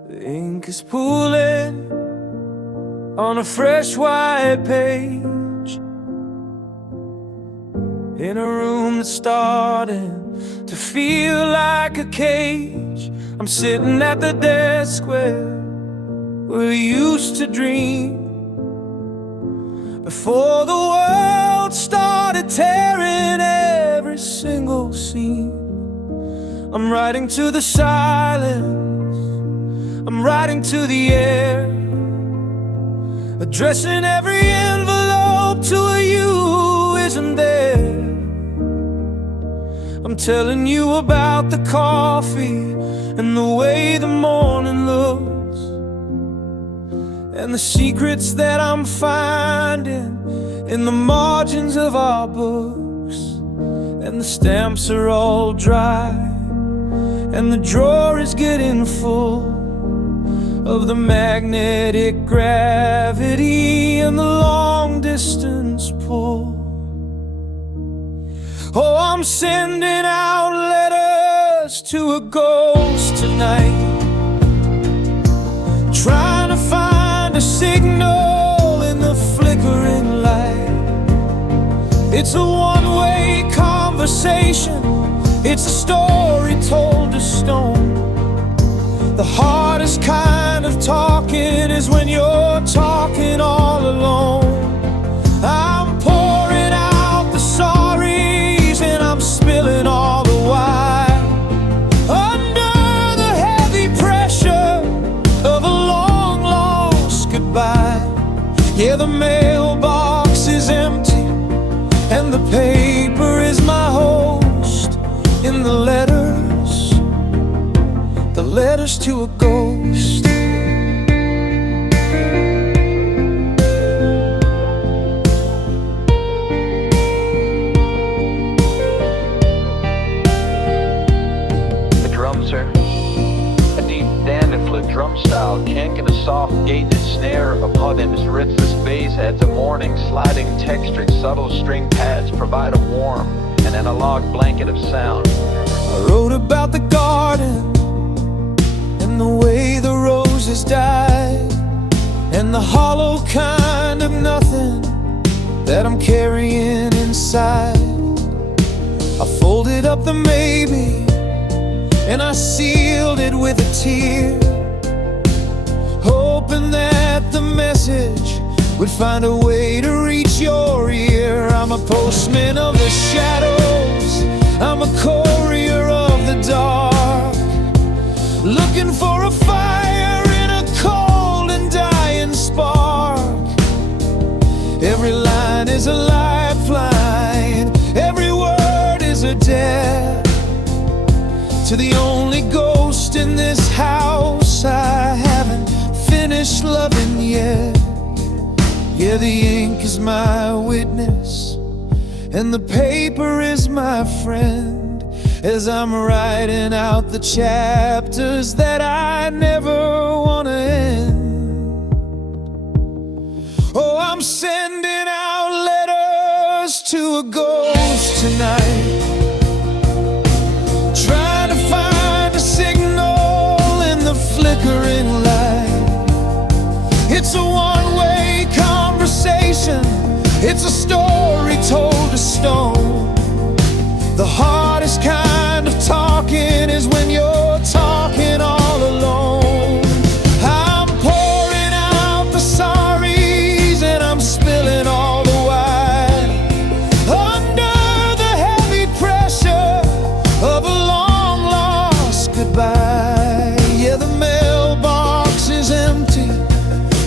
The ink is pooling on a fresh white page in a room that's starting to feel like a cage. I'm sitting at the desk where we used to dream before the world started tearing every single scene. I'm writing to the silence, I'm writing to the air, addressing every envelope to a you who isn't there. I'm telling you about the coffee and the way the morning looks, and the secrets that I'm finding in the margins of our books. And the stamps are all dry, and the drawer is getting full of the magnetic gravity and the long distance pull. Oh, I'm sending out letters to a ghost tonight, trying to find a signal in the flickering light. It's a one-way conversation, it's a story told to stone. The hardest kind of talking is when you're talking all alone. I'm pouring out the sorries and I'm spilling all the wine under the heavy pressure of a long lost goodbye. Yeah, the mailbox is empty and and the paper is my host. In the letters to a ghost. The drums are a deep dandiflet drum style, kink and a soft gated snare of Huddin's rhythmless bass adds a morning sliding textured subtle string pads provide a warm and analog blanket of sound. I wrote about the garden and the way the roses died, and the hollow kind of nothing that I'm carrying inside. I folded up the maybe and I sealed it with a tear, hoping that the message would find a way to reach your ear. I'm a postman of the shadows, I'm a courier of the dark, looking for a fire in a cold and dying spark. Every line is a lifeline, every word is a death to the only ghost in this house I haven't finished loving yet. Yeah, the ink is my witness and the paper is my friend, as I'm writing out the chapters that I never want to end. Oh, I'm sending out letters to a ghost tonight, trying to find a signal in the flickering light. It's a one-way conversation, it's a story told to stone. The hardest kind of talking is when you're talking all alone. I'm pouring out the sorries and I'm spilling all the wine, under the heavy pressure of a long lost goodbye. Yeah, the mailbox is empty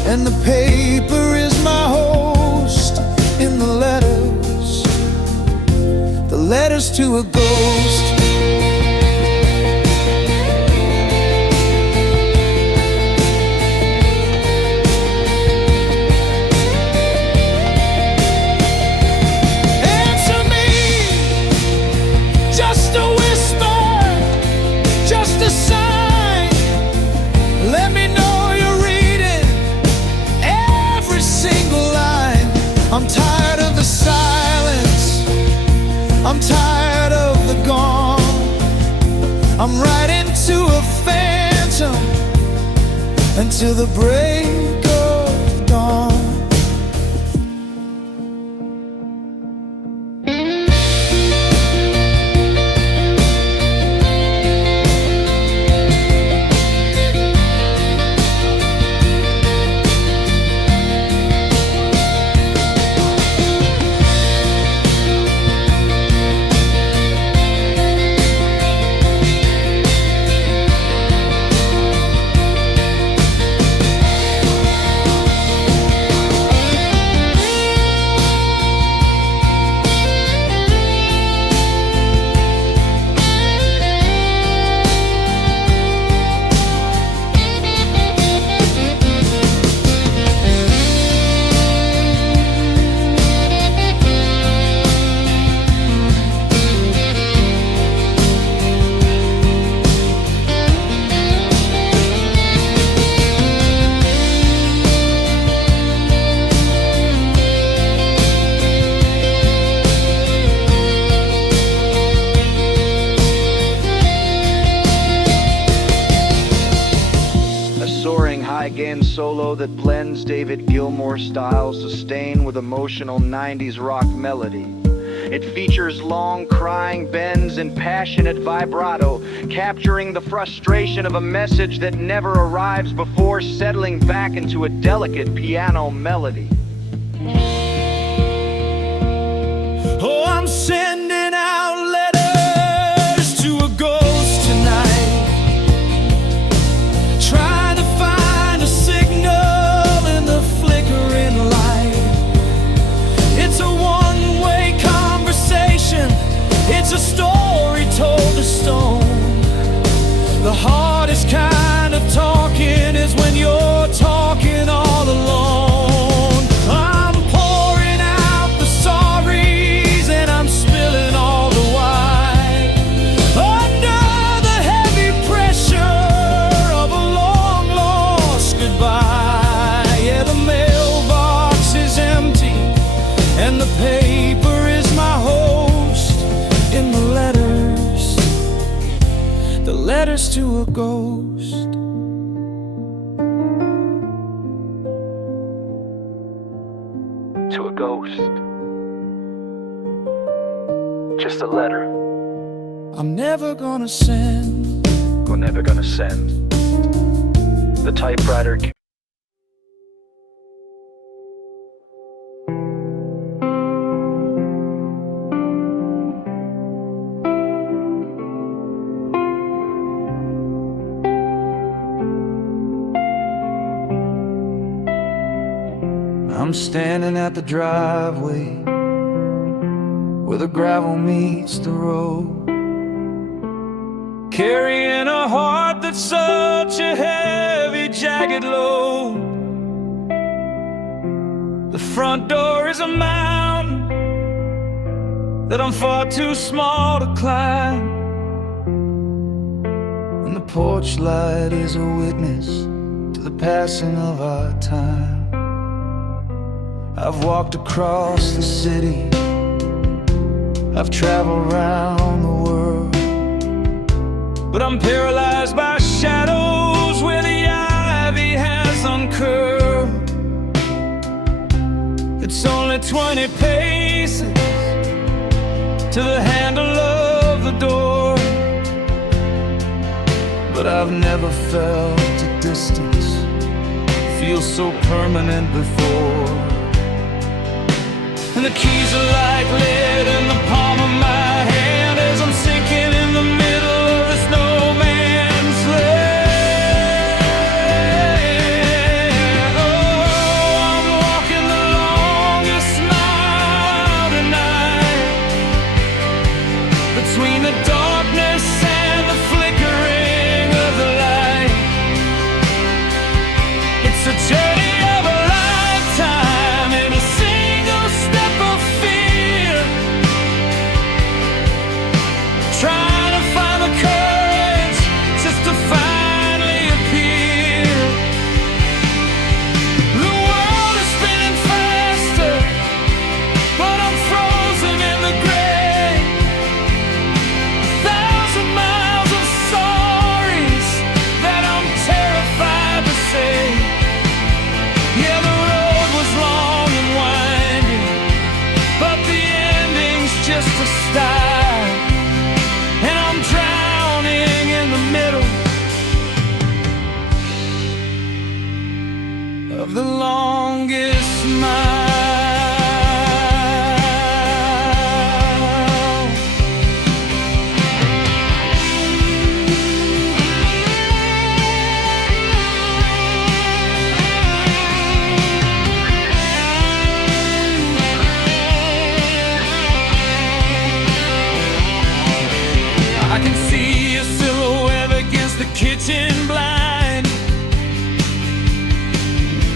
and the paper is my host. In the letters to a ghost. Answer me, just a whisper, just a sign. Let me know you're reading every single line. I'm tired of the silence, I'm tired of the gone. I'm riding to a phantom until the break of dawn. High-gain solo that blends David Gilmour style sustained with emotional 90s rock melody. It features long crying bends and passionate vibrato, capturing the frustration of a message that never arrives before settling back into a delicate piano melody. Oh, I'm sending out letters to a ghost tonight, trying to find a signal in the flickering light. It's a one-way conversation, letters to a ghost. To a ghost. Just a letter. I'm never gonna send. We're never gonna send. The typewriter. I'm standing at the driveway where the gravel meets the road, carrying a heart that's such a heavy, jagged load. The front door is a mountain that I'm far too small to climb, and the porch light is a witness to the passing of our time. I've walked across the city, I've traveled around the world, but I'm paralyzed by shadows where the ivy has uncurled. It's only 20 paces to the handle of the door, but I've never felt a distance feel so permanent before. And the keys are like lead in the palm of my hand as I'm sinking in the middle of this no man's land. Oh, I'm walking the longest mile tonight, between the darkness and the flickering of the light. It's a journey of a lifetime in a single step of fear, trying to find the courage just to finally appear. The world is spinning faster, but I'm frozen in the gray. 1,000 miles of stories that I'm terrified to say. Yeah, the road was long and winding, but the ending's just a start, and I'm drowning in the middle of the longest mile. I can see a silhouette against the kitchen blind,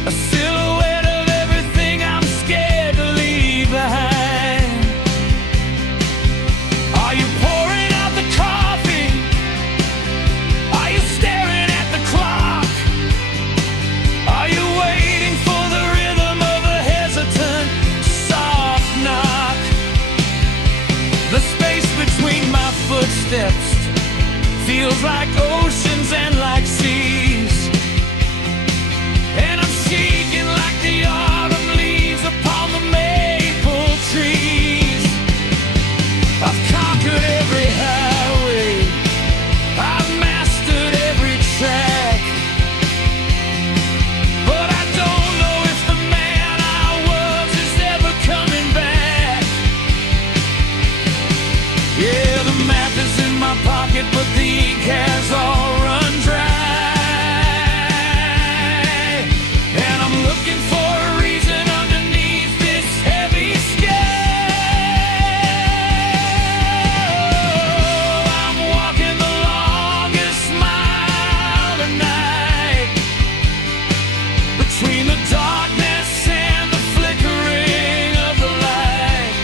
a silhouette of everything I'm scared to leave behind. Are you pouring out the coffee? Are you staring at the clock? Are you waiting for the rhythm of a hesitant, soft knock? The space between my footsteps feels like oceans and like seas, and I'm shaking like the autumn leaves upon the maple trees. I've conquered every highway, I've mastered every track, but I don't know if the man I was is ever coming back. Yeah, the map is in my pocket, but the ink has all run dry, and I'm looking for a reason underneath this heavy scale. I'm walking the longest mile tonight, between the darkness and the flickering of the light.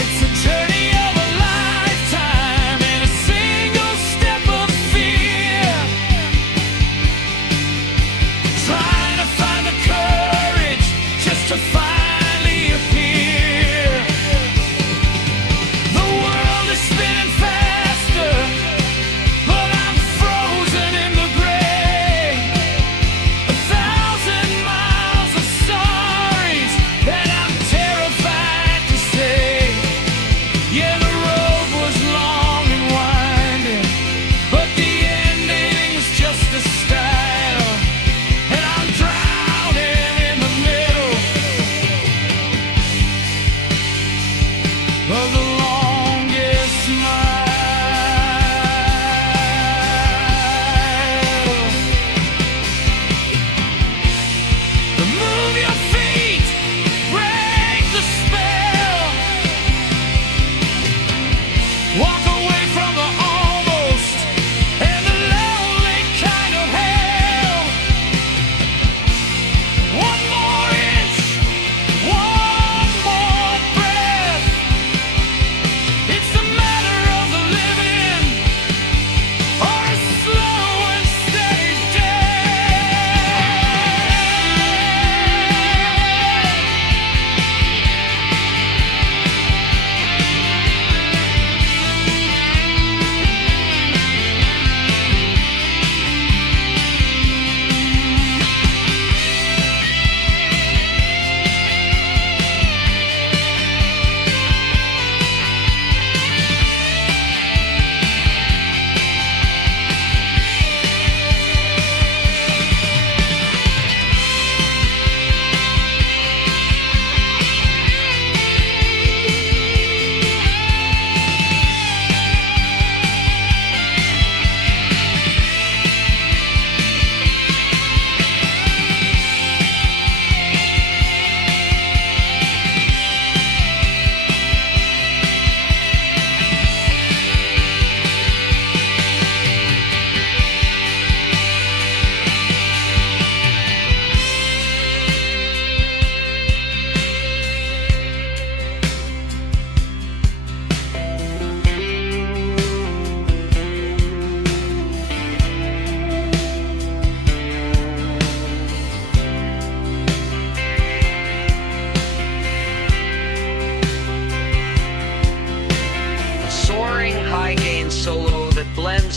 It's a journey of a lifetime in a single step of fear, trying to find the courage just to finally appear. The world is spinning faster,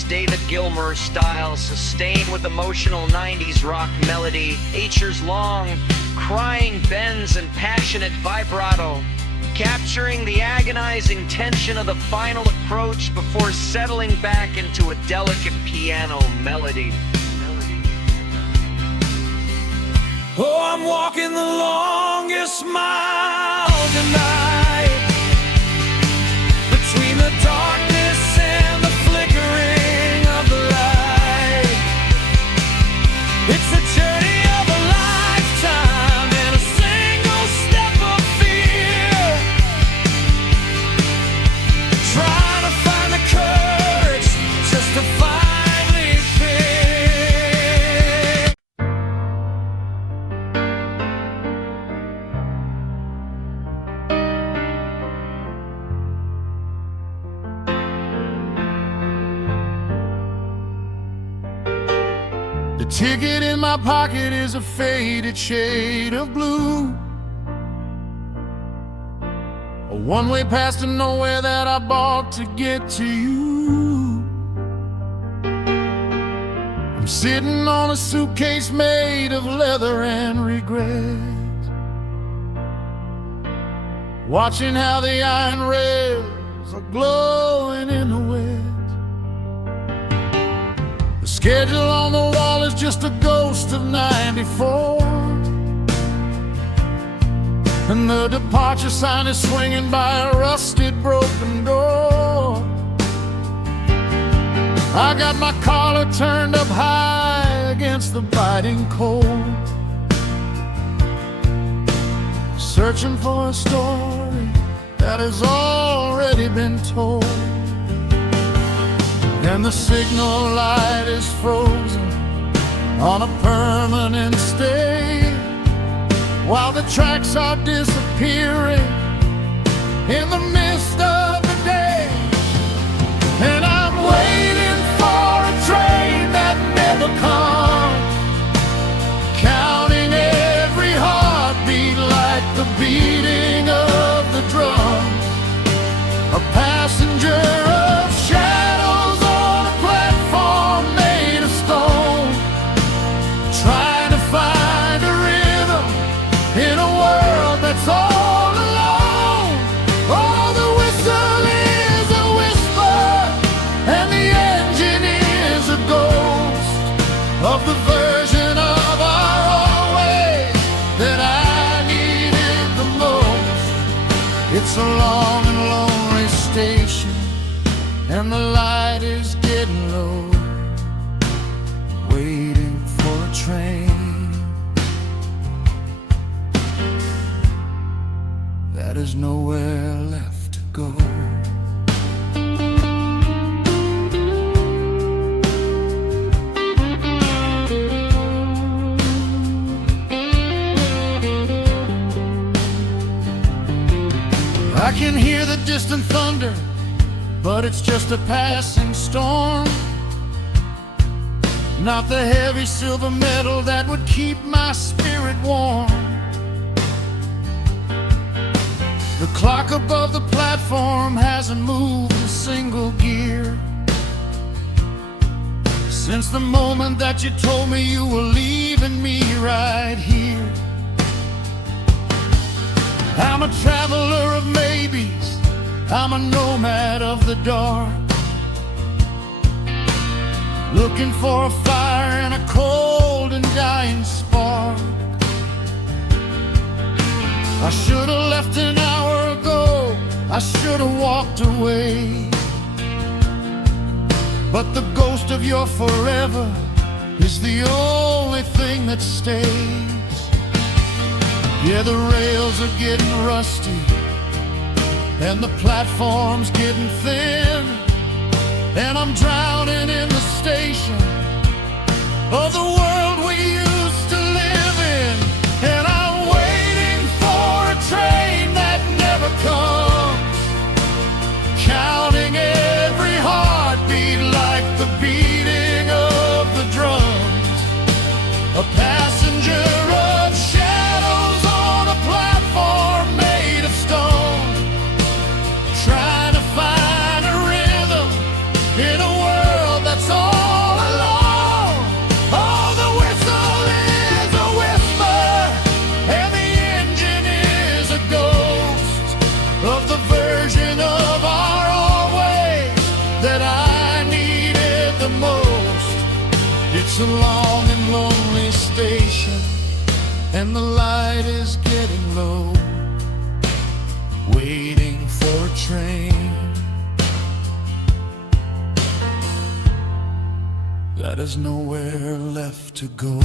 David Gilmour style, sustained with emotional 90s rock melody, H's long, crying bends and passionate vibrato, capturing the agonizing tension of the final approach before settling back into a delicate piano melody. Oh, I'm walking the longest mile tonight, between the darkness and the flickering of the light. It's a journey of a lifetime and a single step of fear, trying to find the courage just to finally fear. The ticket in my pocket is a faded shade of blue, a one-way pass to nowhere that I bought to get to you. I'm sitting on a suitcase made of leather and regret, watching how the iron rails are glowing in the wet. The schedule on the wall is just a ghost of '94, and the departure sign is swinging by a rusted, broken door. I got my collar turned up high against the biting cold, searching for a story that has already been told. And the signal light is frozen on a permanent stay, while the tracks are disappearing in the mist of the day. And I'm waiting for a train that never comes, counting every heartbeat like the beating of the drums. A passenger of shadows on a platform made of stone, trying to find a rhythm in a world that's all alone. Oh, the whistle is a whisper and the engine is a ghost of the version of our always that I needed the most. It's a long and lonely station, and the light is getting low, waiting for a train that is nowhere left to go. I can hear the distant thunder, but it's just a passing storm, not the heavy silver metal that would keep my spirit warm. The clock above the platform hasn't moved a single gear since the moment that you told me you were leaving me right here. I'm a traveler of maybes, I'm a nomad of the dark, looking for a fire and a cold and dying spark. I should have left an hour ago, I should have walked away, but the ghost of your forever is the only thing that stays. Yeah, the rails are getting rusty and the platform's getting thin, and I'm drowning in the station of the world we used to live in. And I'm waiting for a train that never comes, counting every heartbeat like the beating of the drums. A passenger of shadows on a platform made of stone, trying to find a rhythm in a world that's It's a long and lonely station, and the light is getting low, waiting for a train that has nowhere left to go.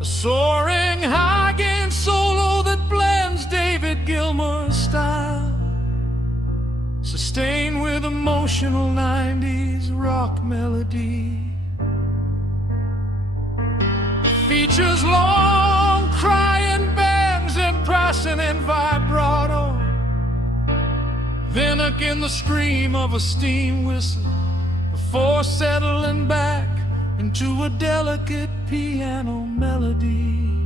A soaring high gain solo that blends David Gilmour's style, sustained with emotional 90s rock melody. Features long crying bends and pressing and vibrato, then again the scream of a steam whistle before settling back into a delicate piano melody.